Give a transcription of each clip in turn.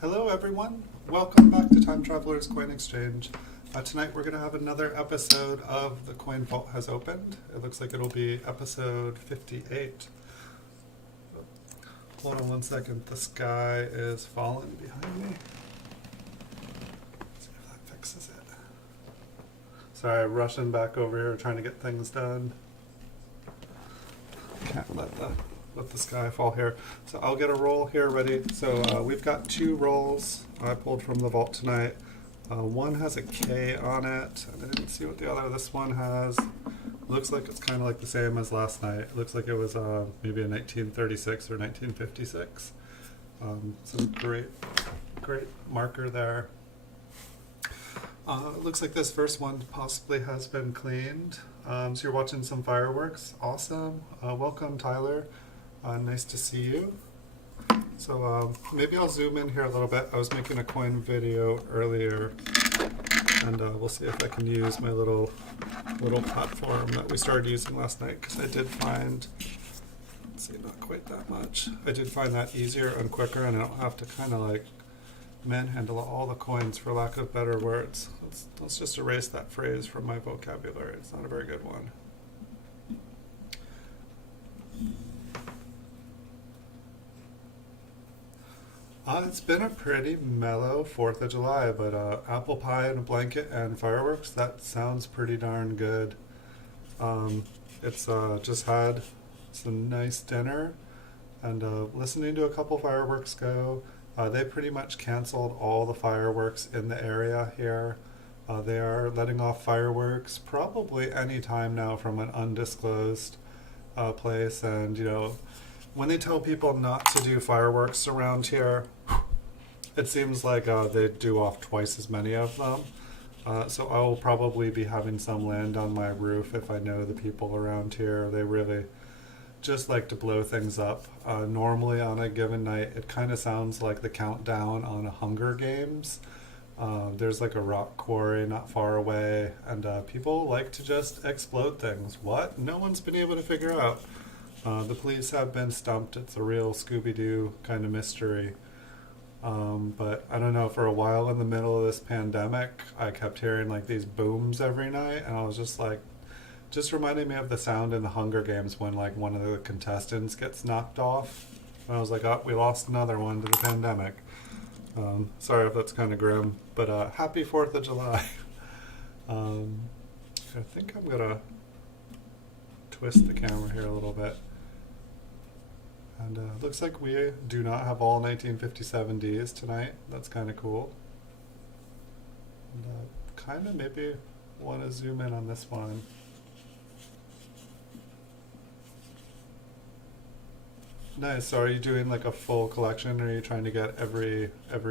Hello everyone, welcome back to Time Traveler's Coin Exchange. Tonight we're going to have another episode of The Coin Vault Has Opened. It looks like it'll be episode 58. Hold on one second, the sky is falling behind me. Let's see if that fixes it. Sorry, rushing back over here trying to get things done. Can't let the sky fall here. So I'll get a roll here ready. So we've got two rolls I pulled from the vault tonight. One has a K on it. I didn't see what the other, this one has. Looks like it's kind of like the same as last night. It looks like it was maybe a 1936 or 1956. Some great marker there. It looks like this first one possibly has been cleaned. So you're watching some fireworks. Awesome. Welcome, Tyler. Nice to see you. So maybe I'll zoom in here a little bit. I was making a coin video earlier, and we'll see if I can use my little platform that we started using last night, because I did find, let's see, not quite that much. I did find that easier and quicker, and I don't have to kind of like manhandle all the coins, for lack of better words. Let's just erase that phrase from my vocabulary. It's not a very good one. It's been a pretty mellow 4th of July, but apple pie and a blanket and fireworks, that sounds pretty darn good. It's just had some nice dinner and listening to a couple fireworks go. They pretty much canceled all the fireworks in the area here. They are letting off fireworks probably any time now from an undisclosed place, and you know, when they tell people not to do fireworks around here, it seems like they do off twice as many of them. So I will probably be having some land on my roof if I know the people around here. They really just like to blow things up. Normally on a given night, it kind of sounds like the countdown on a Hunger Games. There's like a rock quarry not far away, and people like to just explode things. What? No one's been able to figure out. The police have been stumped. It's a real Scooby-Doo kind of mystery. But I don't know, for a while in the middle of this pandemic, I kept hearing like these booms every night, and I was just like, just reminded me of the sound in the Hunger Games when like one of the contestants gets knocked off. And I was like, oh, we lost another one to the pandemic. Sorry if that's kind of grim, but happy 4th of July. I think I'm gonna twist the camera here a little bit. And looks like we do not have all 1957Ds tonight. That's kind of cool. And kind of maybe want to zoom in on this one. Nice. So are you doing like a full collection, or are you trying to get every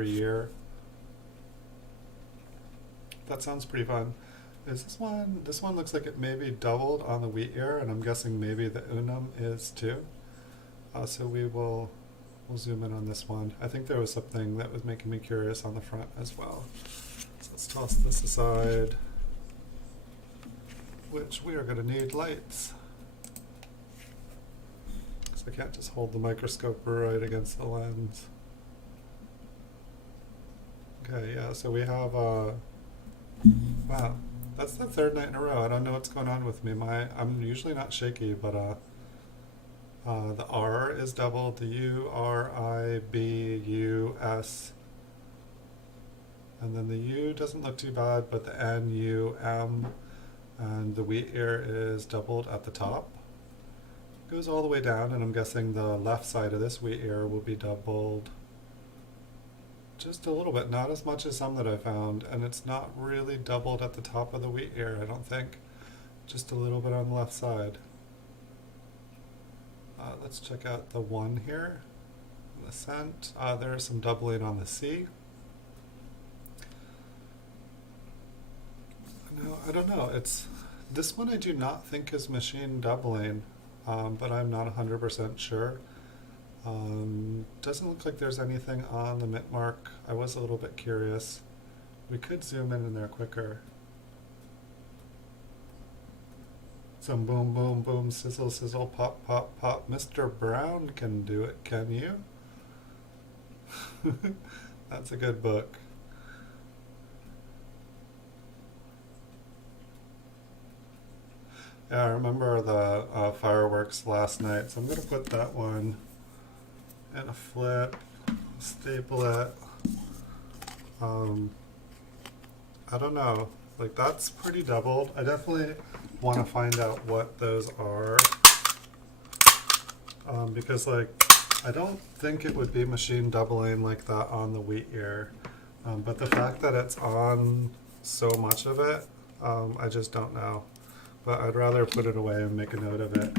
year? That sounds pretty fun. Is this one? This one looks like it maybe doubled on the wheat ear, and I'm guessing maybe the unum is too. So we'll zoom in on this one. I think there was something that was making me curious on the front as well. So let's toss this aside, which we are going to need lights. Because I can't just hold the microscope right against the lens. Okay, yeah, so we have, wow, that's the 3rd night in a row. I don't know what's going on with me. I'm usually not shaky, but the R is doubled, the U, R, I, B, U, S. And then the U doesn't look too bad, but the N, U, M, and the wheat ear is doubled at the top. Goes all the way down, and I'm guessing the left side of this wheat ear will be doubled just a little bit, not as much as some that I found, and it's not really doubled at the top of the wheat ear, I don't think. Just a little bit on the left side. Let's check out the 1 here, the cent. There's some doubling on the C. No, I don't know. This one I do not think is machine doubling, but I'm not 100% sure. Doesn't look like there's anything on the mint mark. I was a little bit curious. We could zoom in there quicker. Some boom, boom, boom, sizzle, sizzle, pop, pop, pop. Mr. Brown can do it, can you? That's a good book. Yeah, I remember the fireworks last night, so I'm gonna put that one in a flip, staple it. Um, I don't know, like that's pretty doubled. I definitely want to find out what those are, because like I don't think it would be machine doubling like that on the wheat ear, but the fact that it's on so much of it, I just don't know. But I'd rather put it away and make a note of it.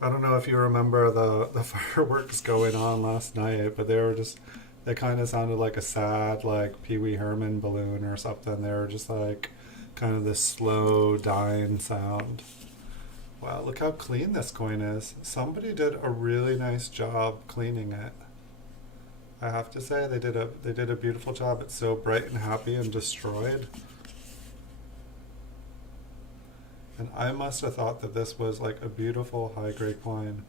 I don't know if you remember the fireworks going on last night, but they kind of sounded like a sad, like Pee Wee Herman balloon or something. They were just like kind of this slow dying sound. Wow, look how clean this coin is. Somebody did a really nice job cleaning it. I have to say they did a beautiful job. It's so bright and happy and destroyed. And I must have thought that this was like a beautiful high grade coin.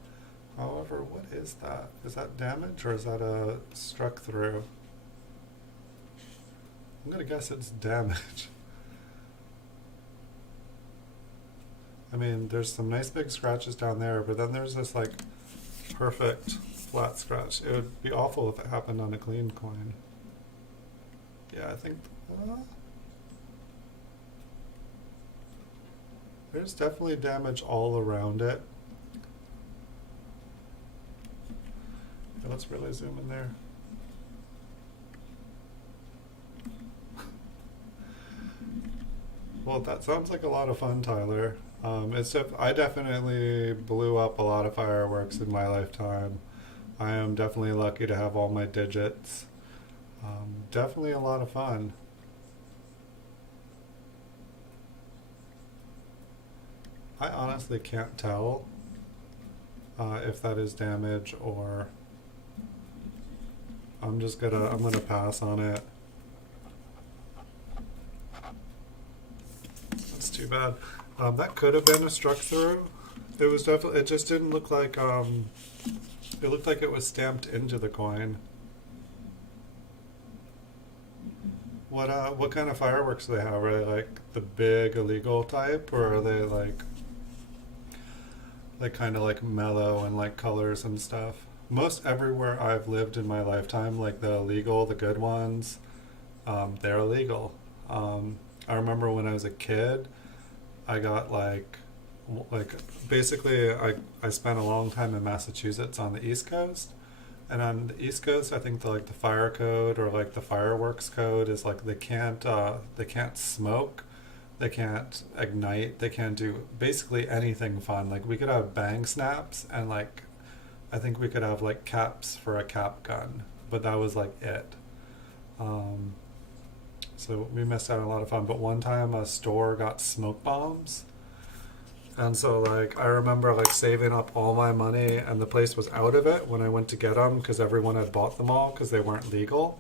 However, what is that? Is that damage or is that a struck through? I'm gonna guess it's damage. I mean, there's some nice big scratches down there, but then there's this like perfect flat scratch. It would be awful if it happened on a clean coin. Yeah, I think there's definitely damage all around it. Yeah, let's really zoom in there. Well, that sounds like a lot of fun, Tyler. I definitely blew up a lot of fireworks in my lifetime. I am definitely lucky to have all my digits. Definitely a lot of fun. I honestly can't tell if that is damage or I'm gonna pass on it. That's too bad. That could have been a struck through. It just didn't look like it looked like it was stamped into the coin. What kind of fireworks do they have? Are they like the big illegal type, or are they like kind of like mellow and like colors and stuff? Most everywhere I've lived in my lifetime, like the illegal, the good ones, they're illegal. I remember when I was a kid, I got like basically I spent a long time in Massachusetts on the East Coast. And on the East Coast, I think the fire code or like the fireworks code is like they can't smoke, they can't ignite, they can't do basically anything fun. Like we could have bang snaps and like I think we could have like caps for a cap gun, but that was like it. Um, so we missed out on a lot of fun. But one time a store got smoke bombs. And so, like, I remember, like, saving up all my money, and the place was out of it when I went to get them because everyone had bought them all because they weren't legal.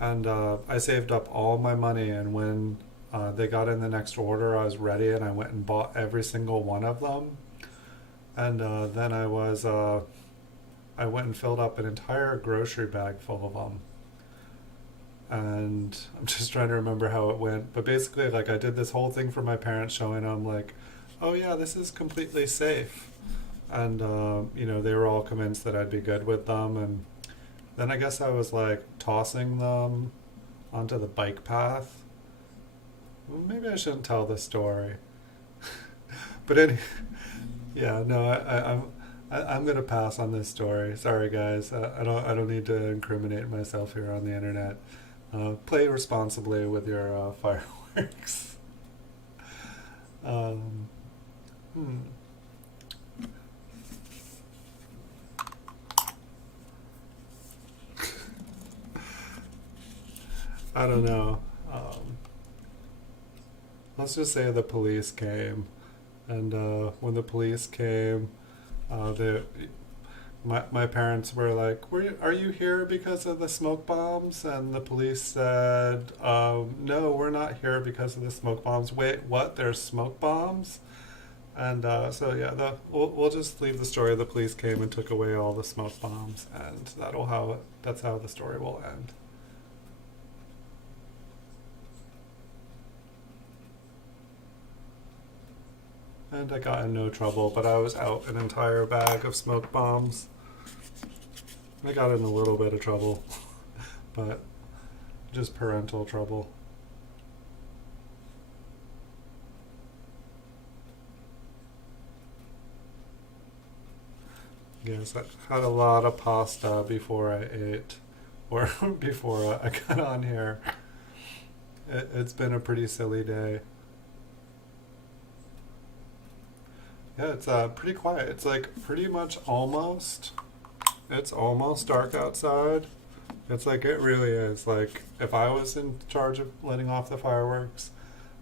And I saved up all my money, and when they got in the next order, I was ready, and I went and bought every single one of them. And then I went and filled up an entire grocery bag full of them. And I'm just trying to remember how it went. But basically, like, I did this whole thing for my parents, showing them, like, oh yeah, this is completely safe. And, they were all convinced that I'd be good with them. And then I guess I was like tossing them onto the bike path. Well, maybe I shouldn't tell this story. But yeah, no, I'm gonna pass on this story. Sorry, guys. I don't need to incriminate myself here on the internet. Play responsibly with your fireworks. Um, hmm. I don't know. Let's just say the police came, and when the police came, the my parents were like, "Are you here because of the smoke bombs?" And the police said, "No, we're not here because of the smoke bombs." Wait, what? There's smoke bombs? And so yeah, we'll just leave the story. The police came and took away all the smoke bombs, and that's how the story will end. And I got in no trouble, but I was out an entire bag of smoke bombs. I got in a little bit of trouble, but just parental trouble. Yes, I had a lot of pasta before I ate, or before I got on here. It's been a pretty silly day. Yeah, it's pretty quiet. It's like pretty much it's almost dark outside. It's like it really is. Like if I was in charge of letting off the fireworks,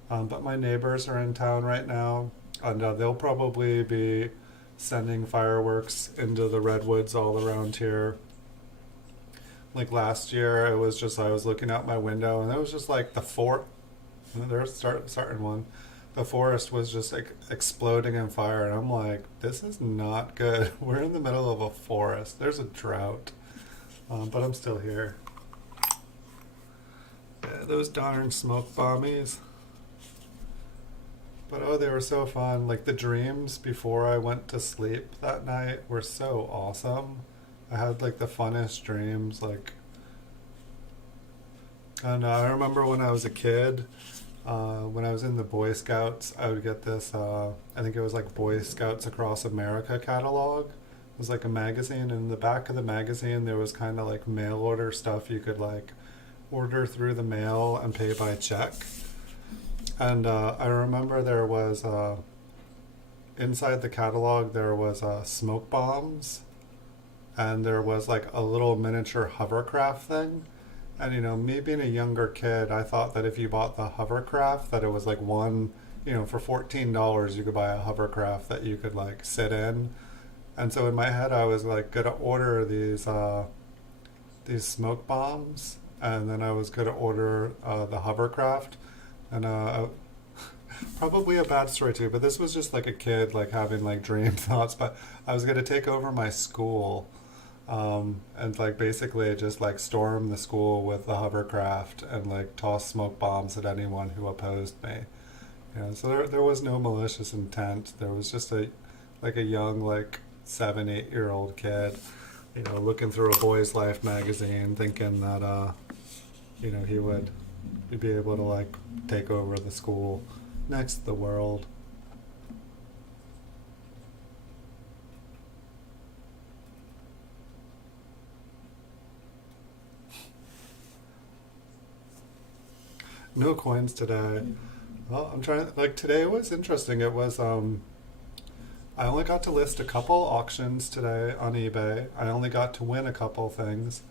but my neighbors are in town right now, and they'll probably be sending fireworks into the redwoods all around here. Like last year, it was just I was looking out my window, and it was just like they're starting one. The forest was just like exploding in fire, and I'm like, this is not good. We're in the middle of a forest. There's a drought, but I'm still here. Yeah, those darn smoke bombies. But oh, they were so fun. Like the dreams before I went to sleep that night were so awesome. I had like the funnest dreams. Like, and I remember when I was a kid, when I was in the Boy Scouts, I would get this, I think it was like Boy Scouts Across America catalog. It was like a magazine, and in the back of the magazine, there was kind of like mail order stuff you could like order through the mail and pay by check. And I remember there was, inside the catalog, there was smoke bombs, and there was like a little miniature hovercraft thing. And me being a younger kid, I thought that if you bought the hovercraft, that it was like one, for $14 you could buy a hovercraft that you could like sit in. And so in my head, I was like gonna order these smoke bombs, and then I was gonna order the hovercraft, and probably a bad story too. But this was just like a kid like having like dream thoughts. But I was gonna take over my school, and like basically just like storm the school with the hovercraft and like toss smoke bombs at anyone who opposed me. So there was no malicious intent. There was just a young like 7, 8 year old kid, looking through a boy's life magazine, thinking that he'd be able to like take over the school, next the world. No coins today. Well, I'm trying. Like today was interesting. It was. I only got to list a couple auctions today on eBay. I only got to win a couple things.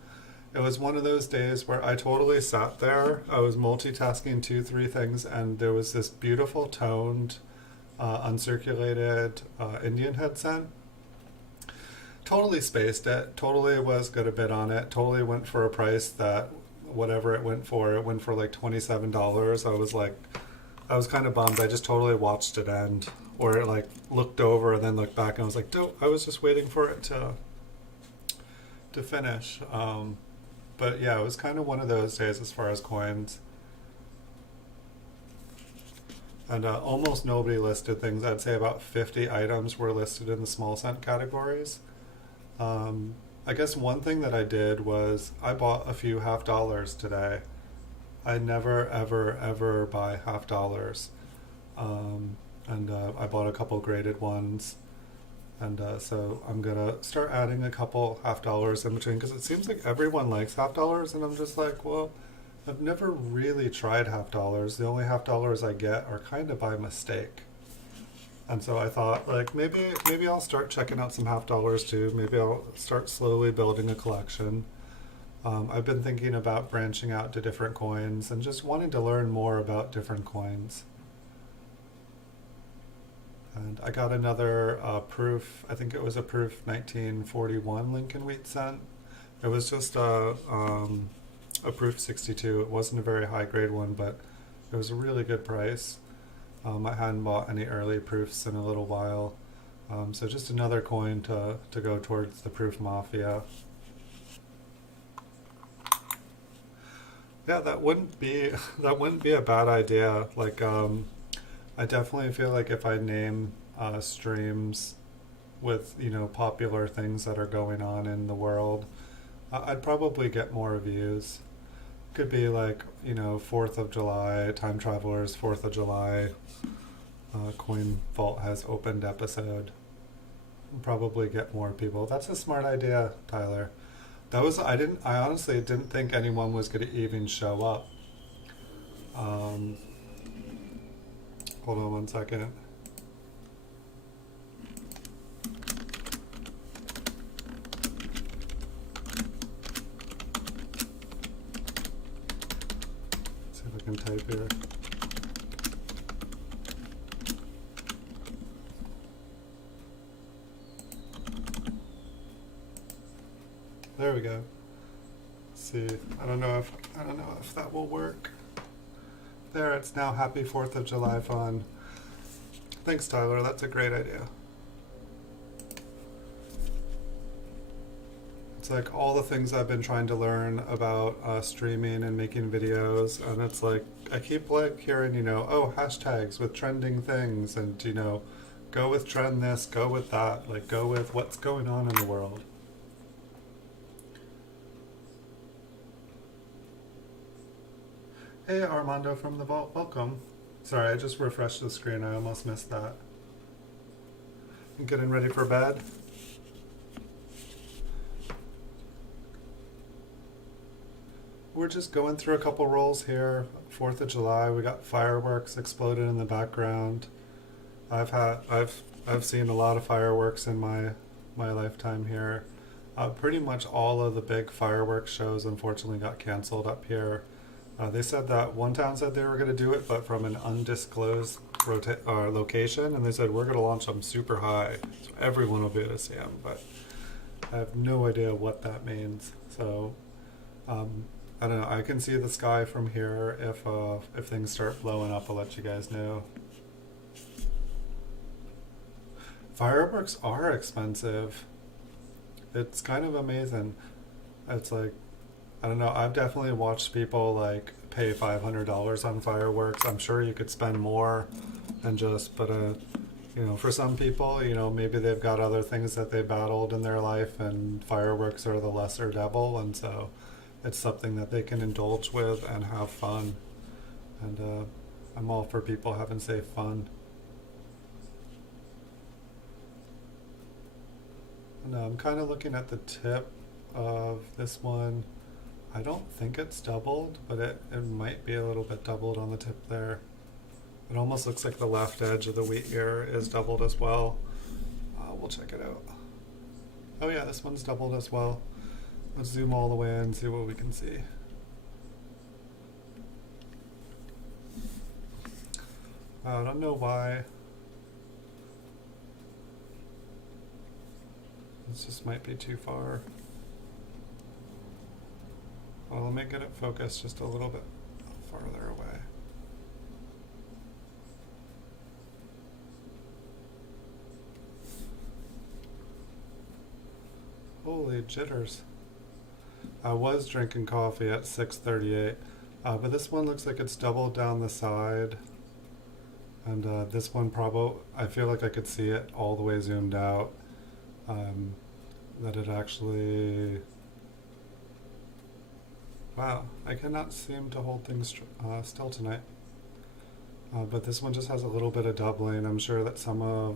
It was one of those days where I totally sat there. I was multitasking two, three things, and there was this beautiful toned, uncirculated Indian headset. Totally spaced it. Totally was going to bid on it. Totally went for a price that whatever it went for like $27. I was kind of bummed. I just totally watched it end, or it like looked over and then looked back, and I was like, "Dope!" I was just waiting for it to finish. But yeah, it was kind of one of those days as far as coins, and almost nobody listed things. I'd say about 50 items were listed in the small cent categories. I guess one thing that I did was I bought a few half dollars today. I never, ever, ever buy half dollars. And I bought a couple graded ones. And so I'm going to start adding a couple half dollars in between, because it seems like everyone likes half dollars. And I'm just like, well, I've never really tried half dollars. The only half dollars I get are kind of by mistake. And so I thought, like, maybe I'll start checking out some half dollars too. Maybe I'll start slowly building a collection. I've been thinking about branching out to different coins and just wanting to learn more about different coins. And I got another proof. I think it was a proof 1941 Lincoln Wheat cent. It was just a proof 62. It wasn't a very high grade one, but it was a really good price. I hadn't bought any early proofs in a little while. So just another coin to go towards the proof mafia. Yeah, that wouldn't be that wouldn't be a bad idea. Like, I definitely feel like if I name streams with, you know, popular things that are going on in the world, I'd probably get more views. Could be like, you know, 4th of July, Time Travelers 4th of July, Coin Vault has opened episode. Probably get more people. That's a smart idea, Tyler. I honestly didn't think anyone was going to even show up. Um, Hold on one second. See if I can type here. There we go. Let's see, I don't know if that will work. There, it's now Happy 4th of July fun. Thanks, Tyler. That's a great idea. It's like all the things I've been trying to learn about streaming and making videos, and it's like I keep like hearing, you know, oh, hashtags with trending things, and you know, go with trend this, go with that, like go with what's going on in the world. Hey, Armando from the vault, welcome. Sorry, I just refreshed the screen. I almost missed that. I'm getting ready for bed. We're just going through a couple rolls here. 4th of July, we got fireworks exploded in the background. I've seen a lot of fireworks in my lifetime here. Pretty much all of the big fireworks shows unfortunately got canceled up here. They said that one town said they were going to do it, but from an undisclosed location, and they said we're going to launch them super high, so everyone will be able to see them. But I have no idea what that means. So I don't know. I can see the sky from here. If things start blowing up, I'll let you guys know. Fireworks are expensive. It's kind of amazing. It's like, I don't know, I've definitely watched people like pay $500 on fireworks. I'm sure you could spend more than just, but you know, for some people, you know, maybe they've got other things that they battled in their life, and fireworks are the lesser devil, and so it's something that they can indulge with and have fun. And I'm all for people having safe fun. And I'm kind of looking at the tip of this one. I don't think it's doubled, but it might be a little bit doubled on the tip there. It almost looks like the left edge of the wheat ear is doubled as well. We'll check it out. Oh yeah, this one's doubled as well. Let's zoom all the way in and see what we can see. I don't know why. This just might be too far. Well, let me get it focused just a little bit farther away. Holy jitters. I was drinking coffee at 6:38, but this one looks like it's doubled down the side. And this one I feel like I could see it all the way zoomed out. That it actually... Wow, I cannot seem to hold things still tonight. But this one just has a little bit of doubling. I'm sure that some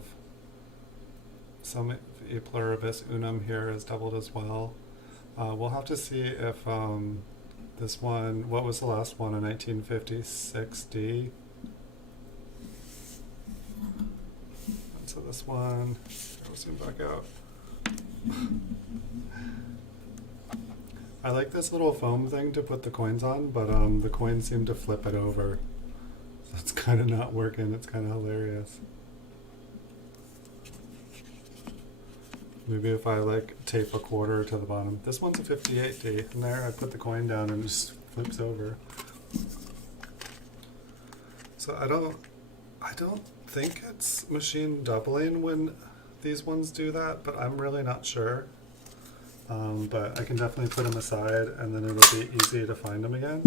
E pluribus unum here is doubled as well. We'll have to see if this one, what was the last one, a 1956D? And so this one, I'll zoom back out. I like this little foam thing to put the coins on, but the coins seem to flip it over. So it's kind of not working. It's kind of hilarious. Maybe if I like tape a quarter to the bottom. This one's a 58D, and there I put the coin down and it just flips over. So I don't think it's machine doubling when these ones do that, but I'm really not sure. But I can definitely put them aside and then it'll be easy to find them again.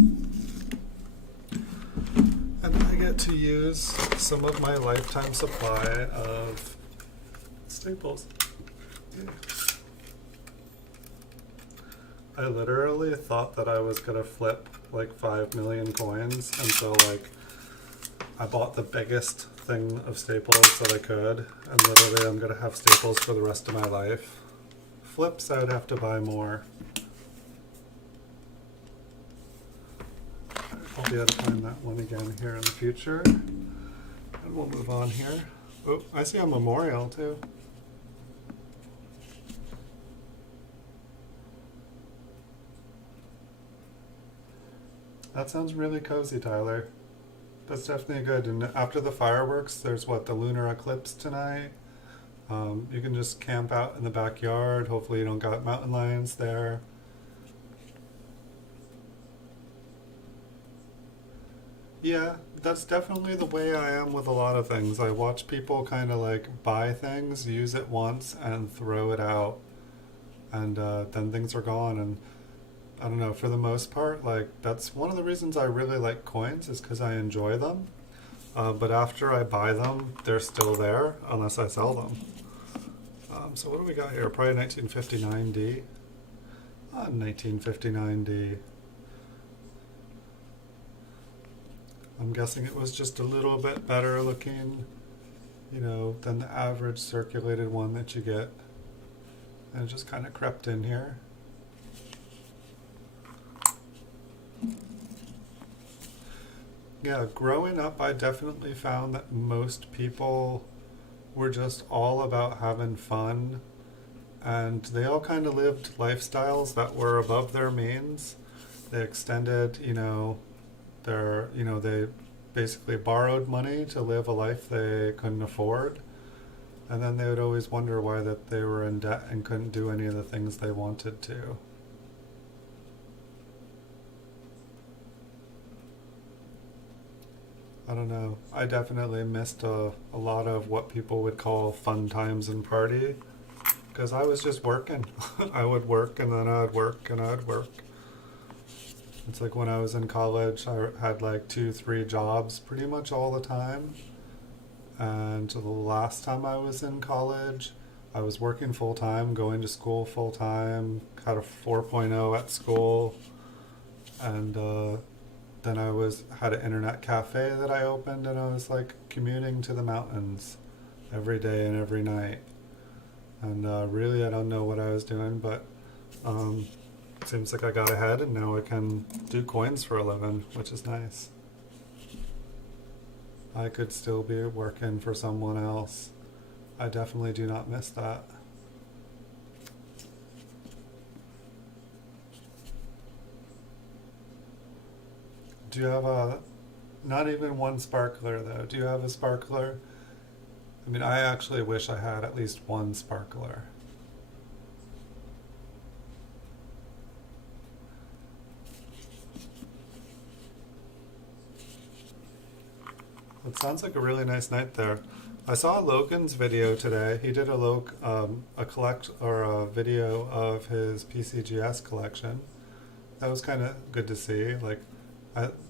And I get to use some of my lifetime supply of staples. Yeah. I literally thought that I was gonna flip like 5 million coins, and so like I bought the biggest thing of staples that I could, and literally I'm gonna have staples for the rest of my life. Flips, I would have to buy more. I'll be able to find that one again here in the future. And we'll move on here. Oh, I see a memorial too. That sounds really cozy, Tyler. That's definitely good. And after the fireworks, there's what, the lunar eclipse tonight. You can just camp out in the backyard. Hopefully you don't got mountain lions there. Yeah, that's definitely the way I am with a lot of things. I watch people kind of like buy things, use it once, and throw it out, and then things are gone. And I don't know, for the most part, like that's one of the reasons I really like coins is because I enjoy them. But after I buy them, they're still there unless I sell them. So what do we got here? Probably 1959D. 1959D. I'm guessing it was just a little bit better looking, you know, than the average circulated one that you get. And it just kind of crept in here. Yeah, growing up, I definitely found that most people were just all about having fun, and they all kind of lived lifestyles that were above their means. They extended, they basically borrowed money to live a life they couldn't afford, and then they would always wonder why that they were in debt and couldn't do any of the things they wanted to. I don't know. I definitely missed a lot of what people would call fun times and party because I was just working. I would work and then I'd work and I'd work. It's like when I was in college, I had like 2, 3 jobs pretty much all the time. And the last time I was in college, I was working full time, going to school full time, had a 4.0 at school, and then had an internet cafe that I opened, and I was like commuting to the mountains every day and every night. And really, I don't know what I was doing, but seems like I got ahead, and now I can do coins for a living, which is nice. I could still be working for someone else. I definitely do not miss that. Do you have not even one sparkler though? Do you have a sparkler? I mean, I actually wish I had at least one sparkler. It sounds like a really nice night there. I saw Logan's video today. He did a video of his PCGS collection. That was kind of good to see. Like,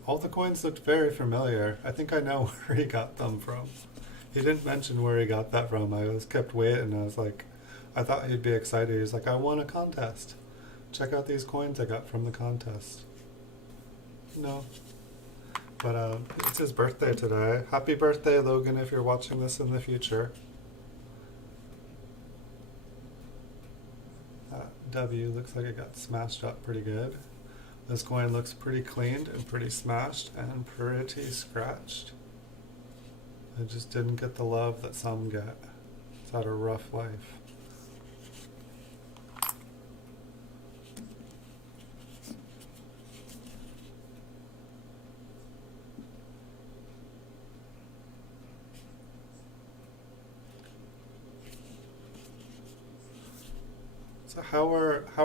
all the coins looked very familiar. I think I know where he got them from. He didn't mention where he got that from. I was kept waiting. I was like, I thought he'd be excited. He's like, I won a contest. Check out these coins I got from the contest. No. But it's his birthday today. Happy birthday, Logan, if you're watching this in the future. W looks like it got smashed up pretty good. This coin looks pretty cleaned and pretty smashed and pretty scratched. It just didn't get the love that some get. It's had a rough life. So how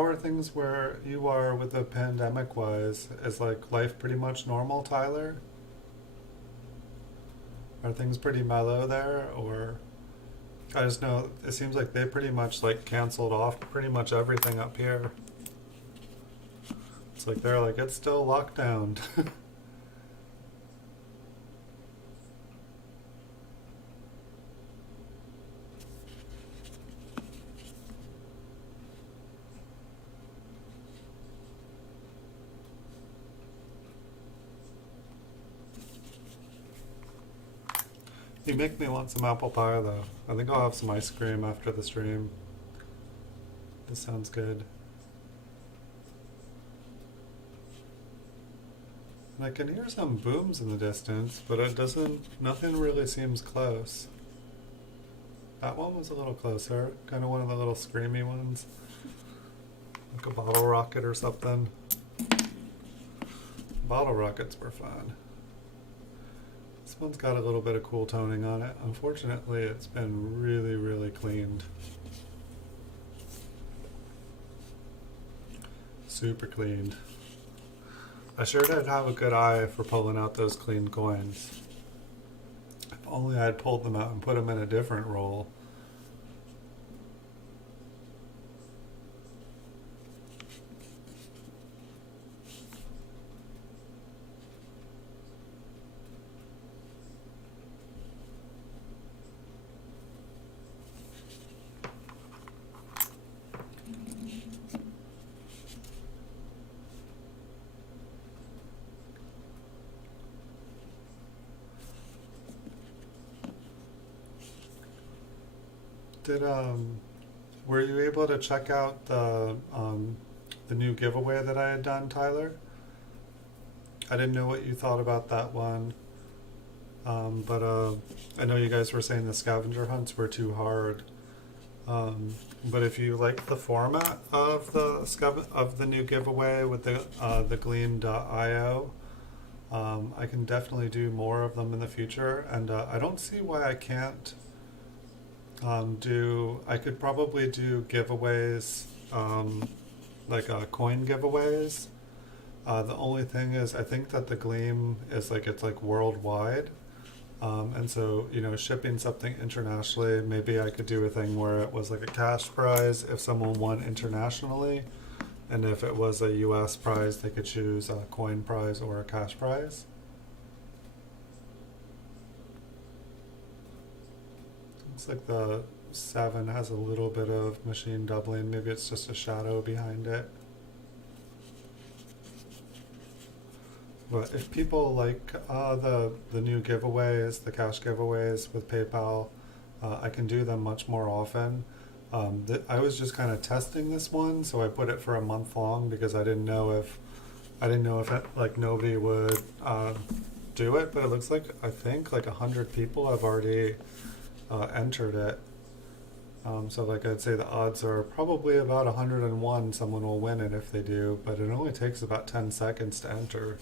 are things where you are with the pandemic wise? Is like life pretty much normal, Tyler? Are things pretty mellow there, or I just know it seems like they pretty much like canceled off pretty much everything up here. It's like they're like it's still locked down. You make me want some apple pie though. I think I'll have some ice cream after the stream. This sounds good. And I can hear some booms in the distance, but it doesn't, nothing really seems close. That one was a little closer, kind of one of the little screamy ones. Like a bottle rocket or something. Bottle rockets were fun. This one's got a little bit of cool toning on it. Unfortunately, it's been really, really cleaned. Super cleaned. I sure did have a good eye for pulling out those clean coins. If only I'd pulled them out and put them in a different roll. Did were you able to check out the new giveaway that I had done, Tyler? I didn't know what you thought about that one, but I know you guys were saying the scavenger hunts were too hard. But if you like the format of the new giveaway with the Gleam.io, I can definitely do more of them in the future, and I don't see why I can't. I could probably do giveaways, like coin giveaways. The only thing is, I think that the Gleam is like, it's like worldwide. And so, shipping something internationally, maybe I could do a thing where it was like a cash prize if someone won internationally. And if it was a US prize, they could choose a coin prize or a cash prize. Looks like the 7 has a little bit of machine doubling. Maybe it's just a shadow behind it. But if people like the new giveaways, the cash giveaways with PayPal, I can do them much more often. I was just kind of testing this one, so I put it for a month long because I didn't know if it, like nobody would do it. But it looks like I think like 100 people have already entered it. So like I'd say the odds are probably about 101 someone will win it if they do, but it only takes about 10 seconds to enter.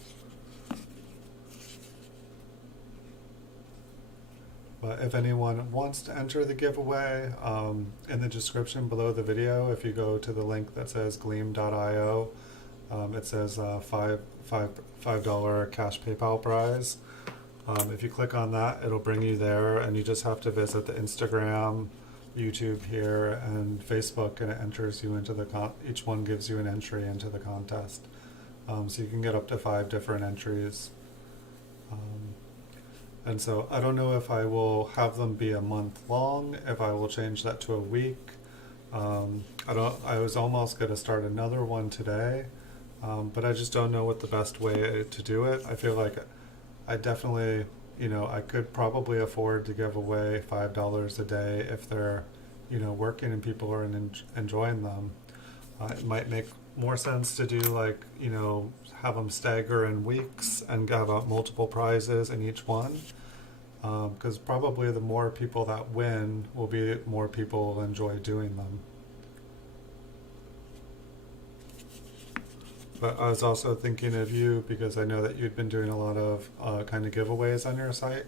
But if anyone wants to enter the giveaway, in the description below the video, if you go to the link that says gleam.io, it says $5 cash PayPal prize. If you click on that, it'll bring you there, and you just have to visit the Instagram, YouTube here, and Facebook, and it enters you into each one gives you an entry into the contest. So you can get up to 5 different entries. And so I don't know if I will have them be a month long, if I will change that to a week. I was almost going to start another one today, but I just don't know what the best way to do it. I feel like I definitely, I could probably afford to give away $5 a day if they're, working and people are enjoying them. It might make more sense to do like, have them stagger in weeks and have multiple prizes in each one. Because probably the more people that win will be more people will enjoy doing them. But I was also thinking of you because I know that you'd been doing a lot of kind of giveaways on your site.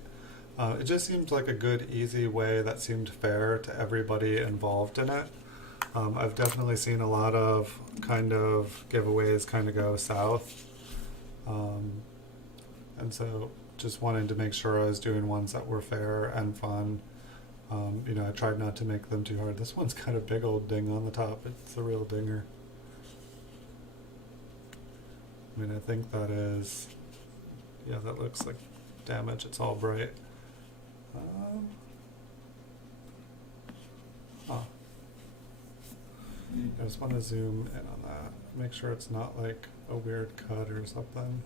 It just seemed like a good, easy way that seemed fair to everybody involved in it. I've definitely seen a lot of kind of giveaways kind of go south. And so just wanted to make sure I was doing ones that were fair and fun. You know, I tried not to make them too hard. This one's got a big old ding on the top. It's a real dinger. I mean, I think that is, yeah, that looks like damage. It's all bright. Huh. I just want to zoom in on that. Make sure it's not like a weird cut or something.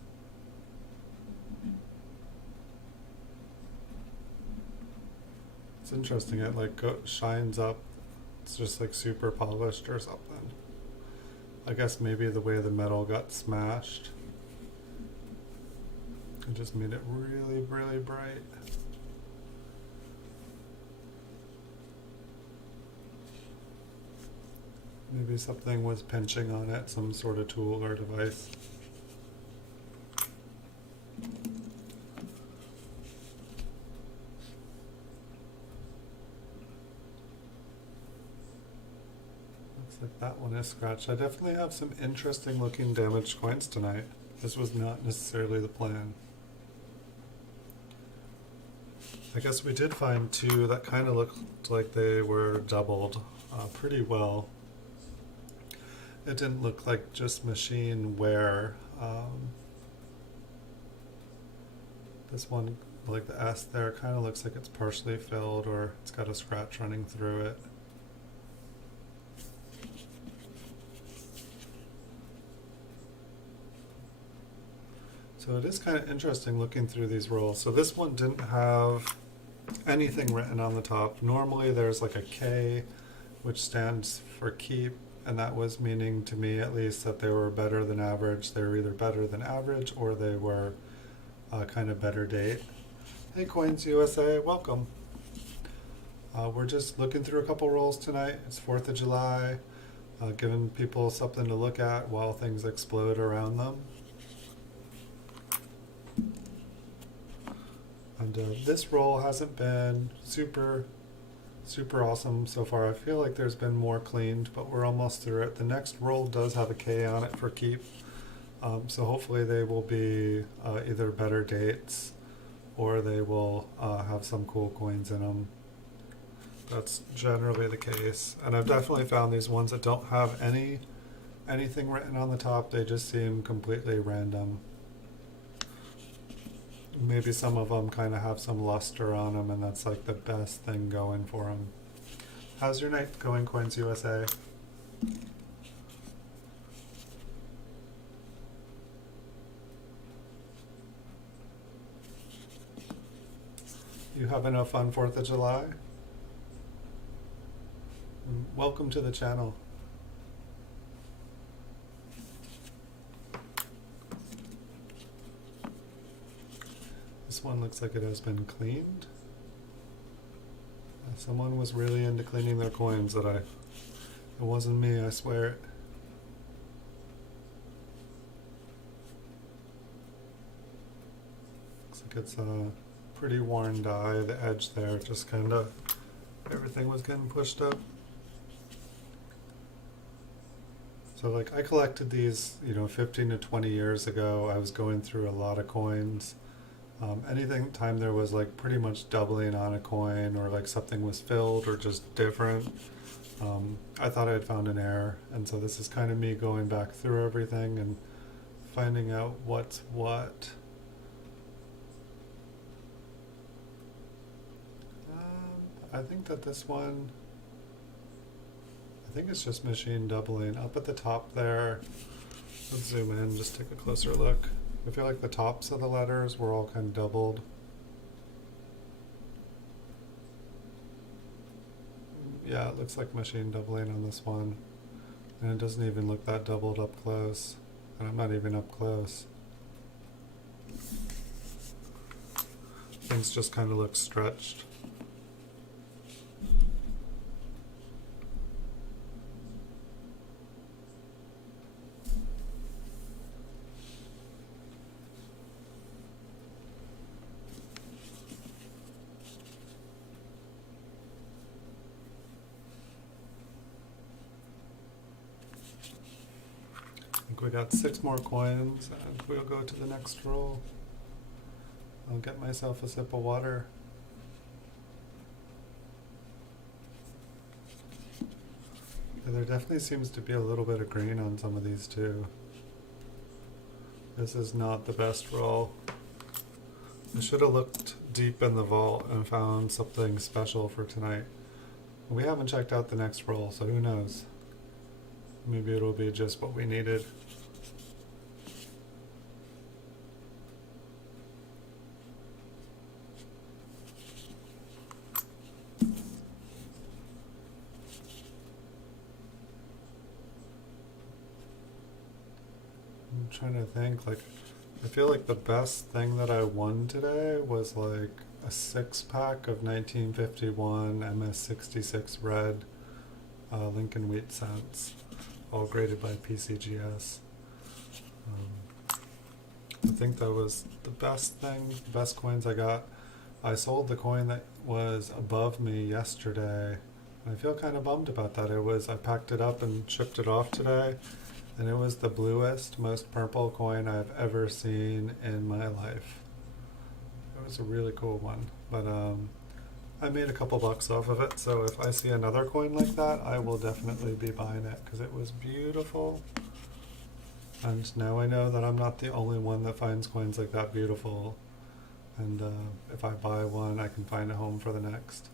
It's interesting, it like shines up. It's just like super polished or something. I guess maybe the way the metal got smashed, it just made it really, really bright. Maybe something was pinching on it, some sort of tool or device. Looks like that one is scratched. I definitely have some interesting looking damaged coins tonight. This was not necessarily the plan. I guess we did find two that kind of looked like they were doubled pretty well. It didn't look like just machine wear. This one, like the S there, kind of looks like it's partially filled or it's got a scratch running through it. So it is kind of interesting looking through these rolls. So this one didn't have anything written on the top. Normally there's like a K, which stands for keep. And that was meaning to me, at least, that they were better than average. They were either better than average or they were kind of better date. Hey Coins USA, welcome. We're just looking through a couple rolls tonight. It's 4th of July, giving people something to look at while things explode around them. And this roll hasn't been super awesome so far. I feel like there's been more cleaned, but we're almost through it. The next roll does have a K on it for keep, so hopefully they will be either better dates or they will have some cool coins in them. That's generally the case, and I've definitely found these ones that don't have anything written on the top. They just seem completely random. Maybe some of them kind of have some luster on them, and that's like the best thing going for them. How's your night going, Coins USA? You having a fun 4th of July? Welcome to the channel. This one looks like it has been cleaned. Someone was really into cleaning their coins it wasn't me, I swear it. Looks like it's a pretty worn die. The edge there just kind of, everything was getting pushed up. So like I collected these, 15 to 20 years ago. I was going through a lot of coins. Anything time there was like pretty much doubling on a coin or like something was filled or just different, I thought I had found an error, and so this is kind of me going back through everything and finding out what's what. I think that this one, I think it's just machine doubling. Up at the top there, let's zoom in, just take a closer look. I feel like the tops of the letters were all kind of doubled. Yeah, it looks like machine doubling on this one. And it doesn't even look that doubled up close. And I'm not even up close. Things just kind of look stretched. I think we got 6 more coins and we'll go to the next roll. I'll get myself a sip of water. Yeah, there definitely seems to be a little bit of green on some of these too. This is not the best roll. I should have looked deep in the vault and found something special for tonight. We haven't checked out the next roll, so who knows? Maybe it'll be just what we needed. I'm trying to think, like, I feel like the best thing that I won today was like a 6-pack of 1951 MS66 red Lincoln Wheat cents, all graded by PCGS. I think that was the best thing, the best coins I got. I sold the coin that was above me yesterday. I feel kind of bummed about that. I packed it up and shipped it off today, and it was the bluest, most purple coin I've ever seen in my life. It was a really cool one, but I made a couple bucks off of it, so if I see another coin like that, I will definitely be buying it, because it was beautiful. And now I know that I'm not the only one that finds coins like that beautiful, and if I buy one, I can find a home for the next.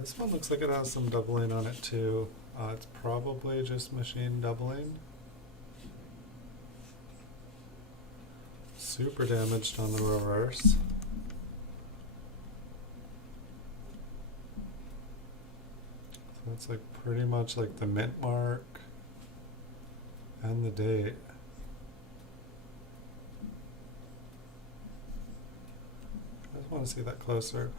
This one looks like it has some doubling on it too. It's probably just machine doubling. Super damaged on the reverse. So it's like pretty much like the mint mark and the date. I just want to see that closer.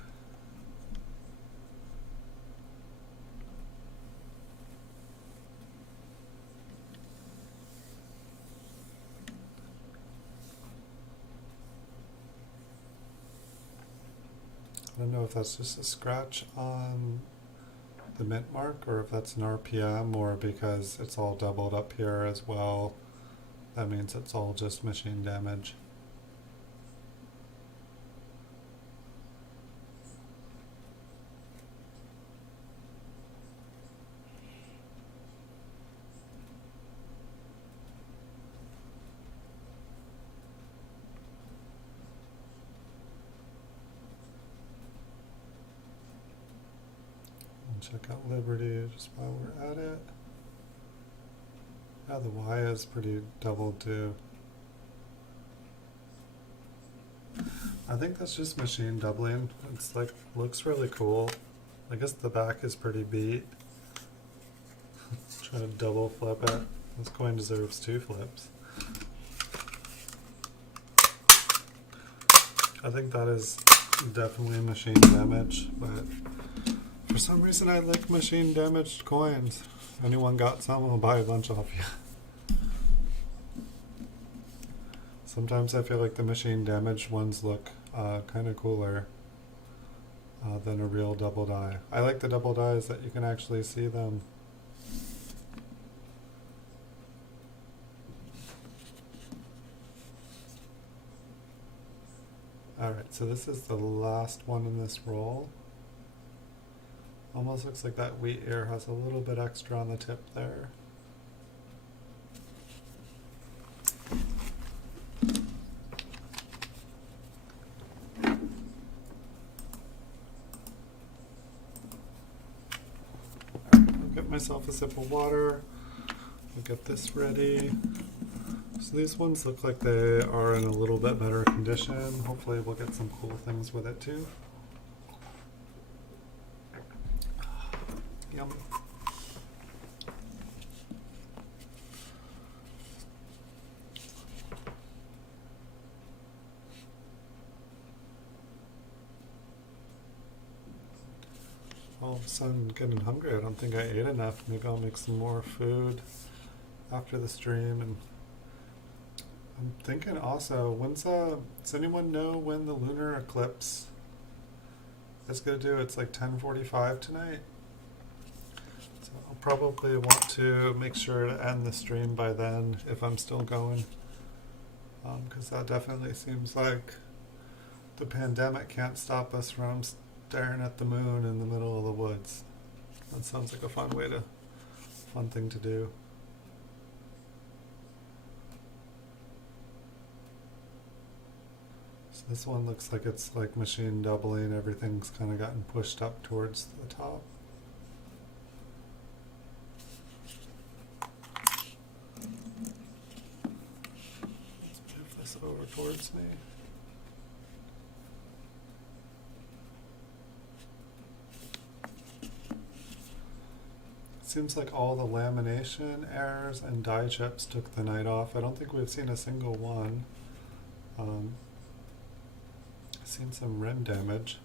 I don't know if that's just a scratch on the mint mark or if that's an RPM, or because it's all doubled up here as well, that means it's all just machine damage. Check out Liberty just while we're at it. Yeah, the Y is pretty doubled too. I think that's just machine doubling. It's like, looks really cool. I guess the back is pretty beat. Trying to double flip it. This coin deserves 2 flips. I think that is definitely machine damage, but for some reason I like machine damaged coins. If anyone got some, I'll buy a bunch off you. Sometimes I feel like the machine damaged ones look kind of cooler than a real double die. I like the double dies that you can actually see them. Alright, so this is the last one in this roll. Almost looks like that wheat ear has a little bit extra on the tip there. I'll get myself a sip of water. I'll get this ready. So these ones look like they are in a little bit better condition. Hopefully we'll get some cool things with it too. Yum. All of a sudden getting hungry. I don't think I ate enough. Maybe I'll make some more food after the stream. And I'm thinking also, does anyone know when the lunar eclipse is going to do? It's like 10:45 tonight. So I'll probably want to make sure to end the stream by then if I'm still going. Because that definitely seems like the pandemic can't stop us from staring at the moon in the middle of the woods. That sounds like a fun thing to do. So this one looks like it's like machine doubling. Everything's kind of gotten pushed up towards the top. Let's move this over towards me. Seems like all the lamination errors and die chips took the night off. I don't think we've seen a single one. I've seen some rim damage.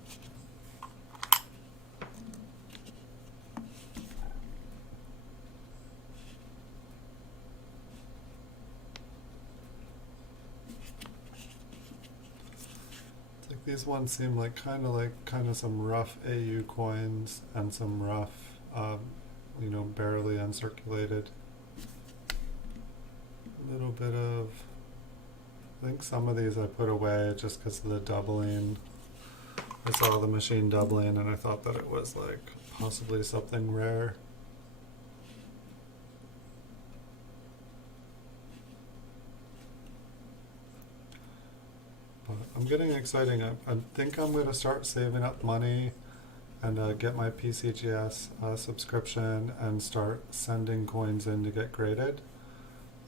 It's like these ones seem like kind of some rough AU coins and some rough barely uncirculated. A little bit of, I think some of these I put away just because of the doubling. I saw the machine doubling and I thought that it was like possibly something rare. But I'm getting exciting. I think I'm going to start saving up money and get my PCGS subscription and start sending coins in to get graded.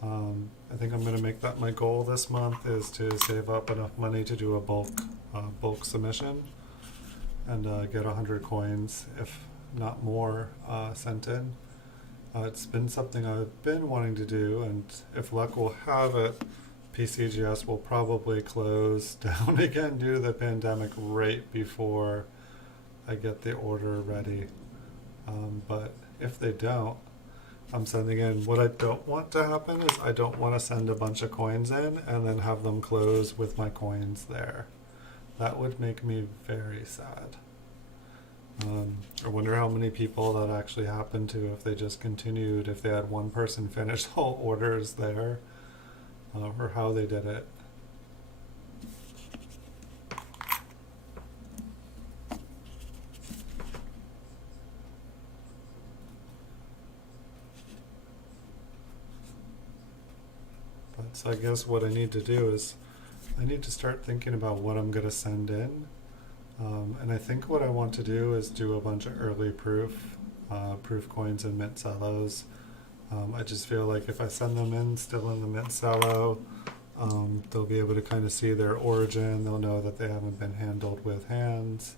I think I'm going to make that my goal this month, is to save up enough money to do a bulk submission and get 100 coins, if not more, sent in. It's been something I've been wanting to do, and if luck will have it, PCGS will probably close down again due to the pandemic right before I get the order ready. But if they don't, I'm sending in. What I don't want to happen is I don't want to send a bunch of coins in and then have them close with my coins there. That would make me very sad. I wonder how many people that actually happened to if they just continued, if they had one person finish all orders there, or how they did it. So I guess what I need to do is I need to start thinking about what I'm going to send in. And I think what I want to do is do a bunch of early proof coins and mint cellos. I just feel like if I send them in still in the mint cello, they'll be able to kind of see their origin. They'll know that they haven't been handled with hands.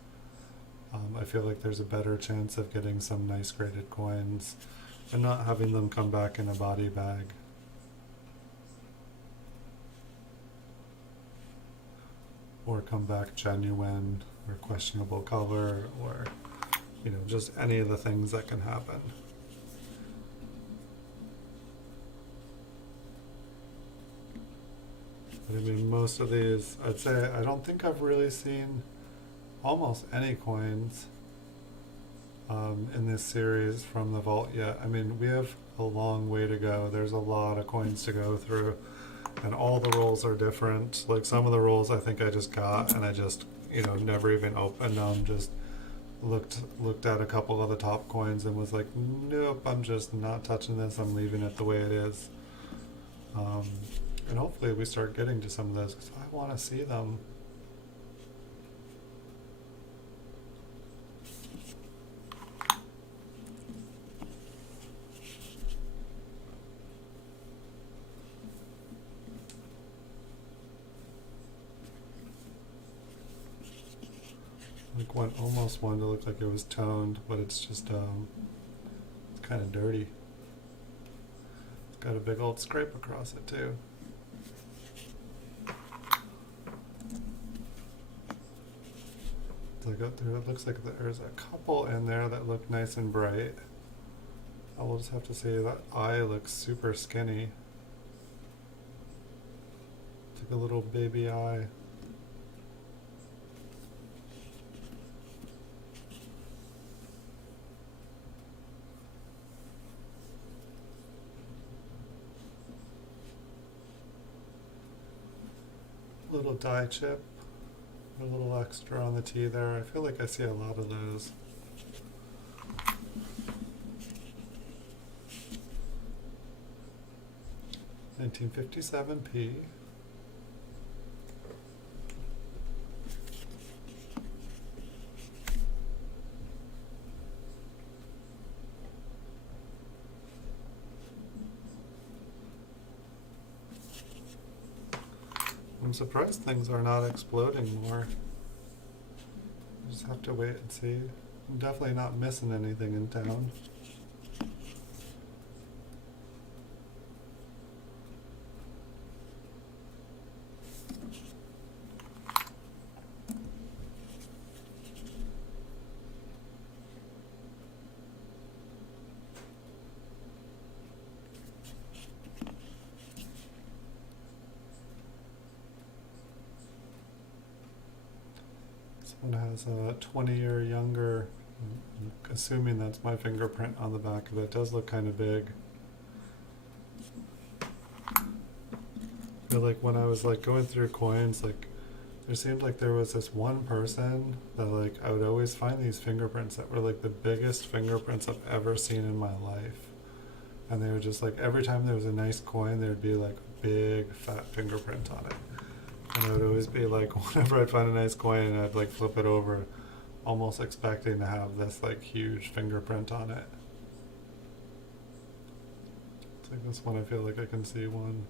I feel like there's a better chance of getting some nice graded coins and not having them come back in a body bag. Or come back genuine or questionable color, or just any of the things that can happen. But I mean, most of these, I'd say, I don't think I've really seen almost any coins in this series from the vault yet. I mean, we have a long way to go. There's a lot of coins to go through. And all the rolls are different. Like some of the rolls I think I just got and I just, never even opened them. Just looked at a couple of the top coins and was like, nope, I'm just not touching this. I'm leaving it the way it is. And hopefully we start getting to some of those because I want to see them. Like almost one to look like it was toned, but it's just it's kind of dirty. It's got a big old scrape across it too. It looks like there's a couple in there that look nice and bright. I will just have to say that eye looks super skinny. It's like a little baby eye. Little die chip. A little extra on the T there. I feel like I see a lot of those. $1957p. I'm surprised things are not exploding more. Just have to wait and see. I'm definitely not missing anything in town. Someone has a 20 or younger, assuming that's my fingerprint on the back of it. It does look kind of big. I feel like when I was like going through coins, like there seemed like there was this one person that like I would always find these fingerprints that were like the biggest fingerprints I've ever seen in my life. And they were just like, every time there was a nice coin, there'd be like a big fat fingerprint on it. And it would always be like, whenever I'd find a nice coin, I'd like flip it over, almost expecting to have this like huge fingerprint on it. It's like this one, I feel like I can see one.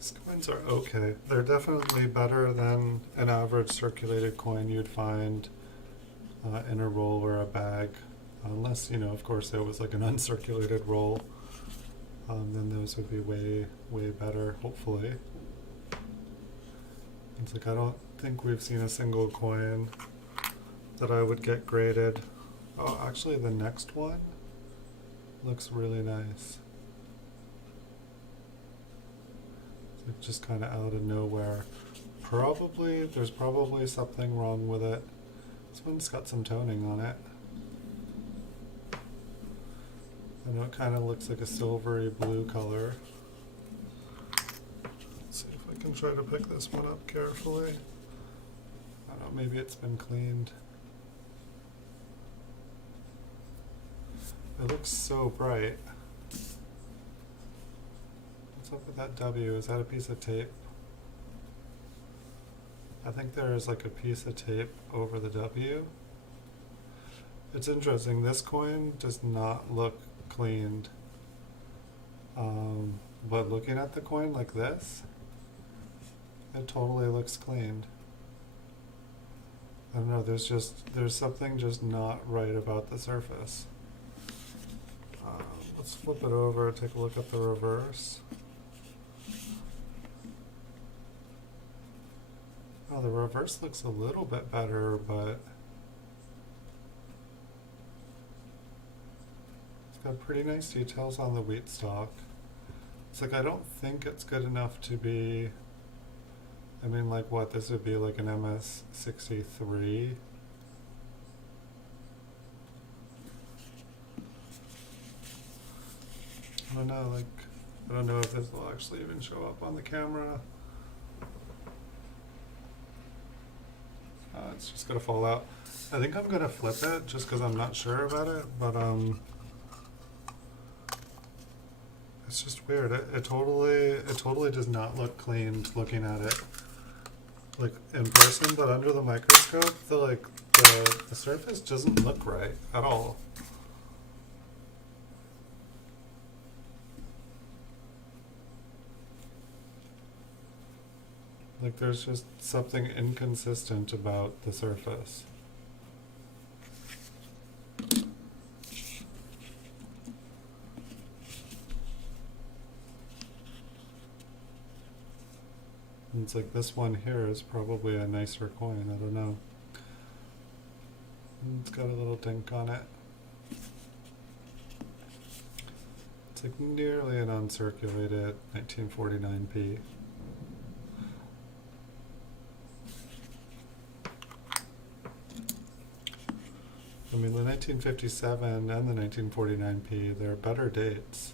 These coins are okay. They're definitely better than an average circulated coin you'd find in a roll or a bag. Unless, you know, of course, there was like an uncirculated roll. Then those would be way, way better, hopefully. It's like I don't think we've seen a single coin that I would get graded. Oh, actually the next one looks really nice. It's just kind of out of nowhere. There's probably something wrong with it. This one's got some toning on it. I know it kind of looks like a silvery blue color. Let's see if I can try to pick this one up carefully. I don't know, maybe it's been cleaned. It looks so bright. What's up with that W? Is that a piece of tape? I think there is like a piece of tape over the W. It's interesting, this coin does not look cleaned. But looking at the coin like this, it totally looks cleaned. I don't know, there's something just not right about the surface. Let's flip it over, take a look at the reverse. Oh, the reverse looks a little bit better, but it's got pretty nice details on the wheat stock. It's like I don't think it's good enough to be, I mean, like what, this would be like an MS-63. I don't know, like, I don't know if this will actually even show up on the camera. It's just gonna fall out. I think I'm gonna flip it just because I'm not sure about it, but it's just weird. It totally does not look cleaned looking at it, like in person, but under the microscope, the surface doesn't look right at all. Like there's just something inconsistent about the surface. And it's like this one here is probably a nicer coin, I don't know. It's got a little dink on it. It's like nearly an uncirculated 1949p. I mean, the 1957 and the 1949p, they're better dates.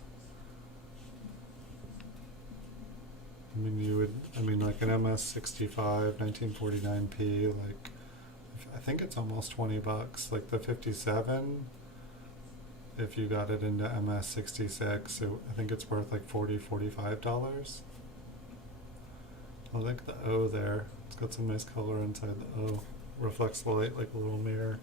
I mean, like an MS65 1949p, like, I think it's almost 20 bucks. Like the 57, if you got it into MS66, I think it's worth like $45. I like the O there. It's got some nice color inside the O. Reflects the light like a little mirror.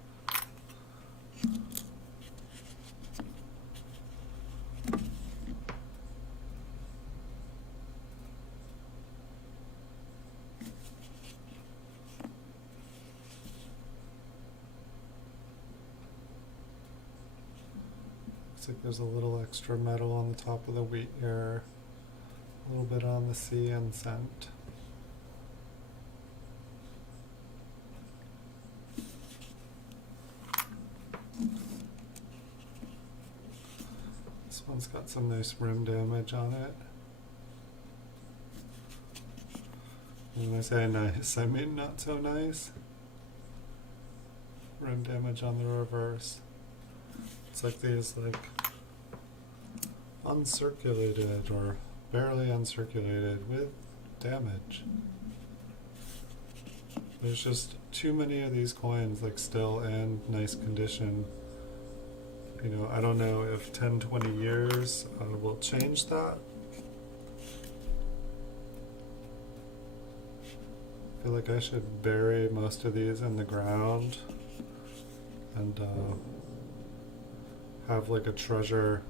Looks like there's a little extra metal on the top of the wheat here. A little bit on the C and cent. This one's got some nice rim damage on it. And when I say nice, I mean not so nice. Rim damage on the reverse. It's like these like uncirculated or barely uncirculated with damage. There's just too many of these coins like still in nice condition. You know, I don't know if 10, 20 years will change that. I feel like I should bury most of these in the ground and have like a treasure.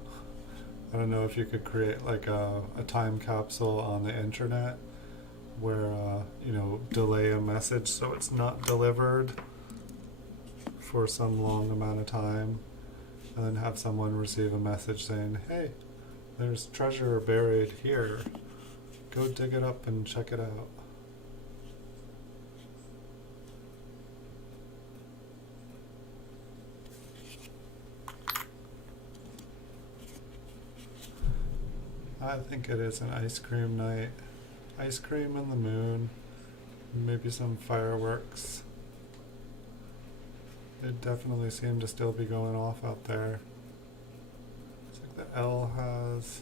I don't know if you could create like a time capsule on the internet where you know, delay a message so it's not delivered for some long amount of time, and then have someone receive a message saying, hey, there's treasure buried here, go dig it up and check it out. I think it is an ice cream night. Ice cream and the moon. Maybe some fireworks. They definitely seem to still be going off out there. It's like the L has...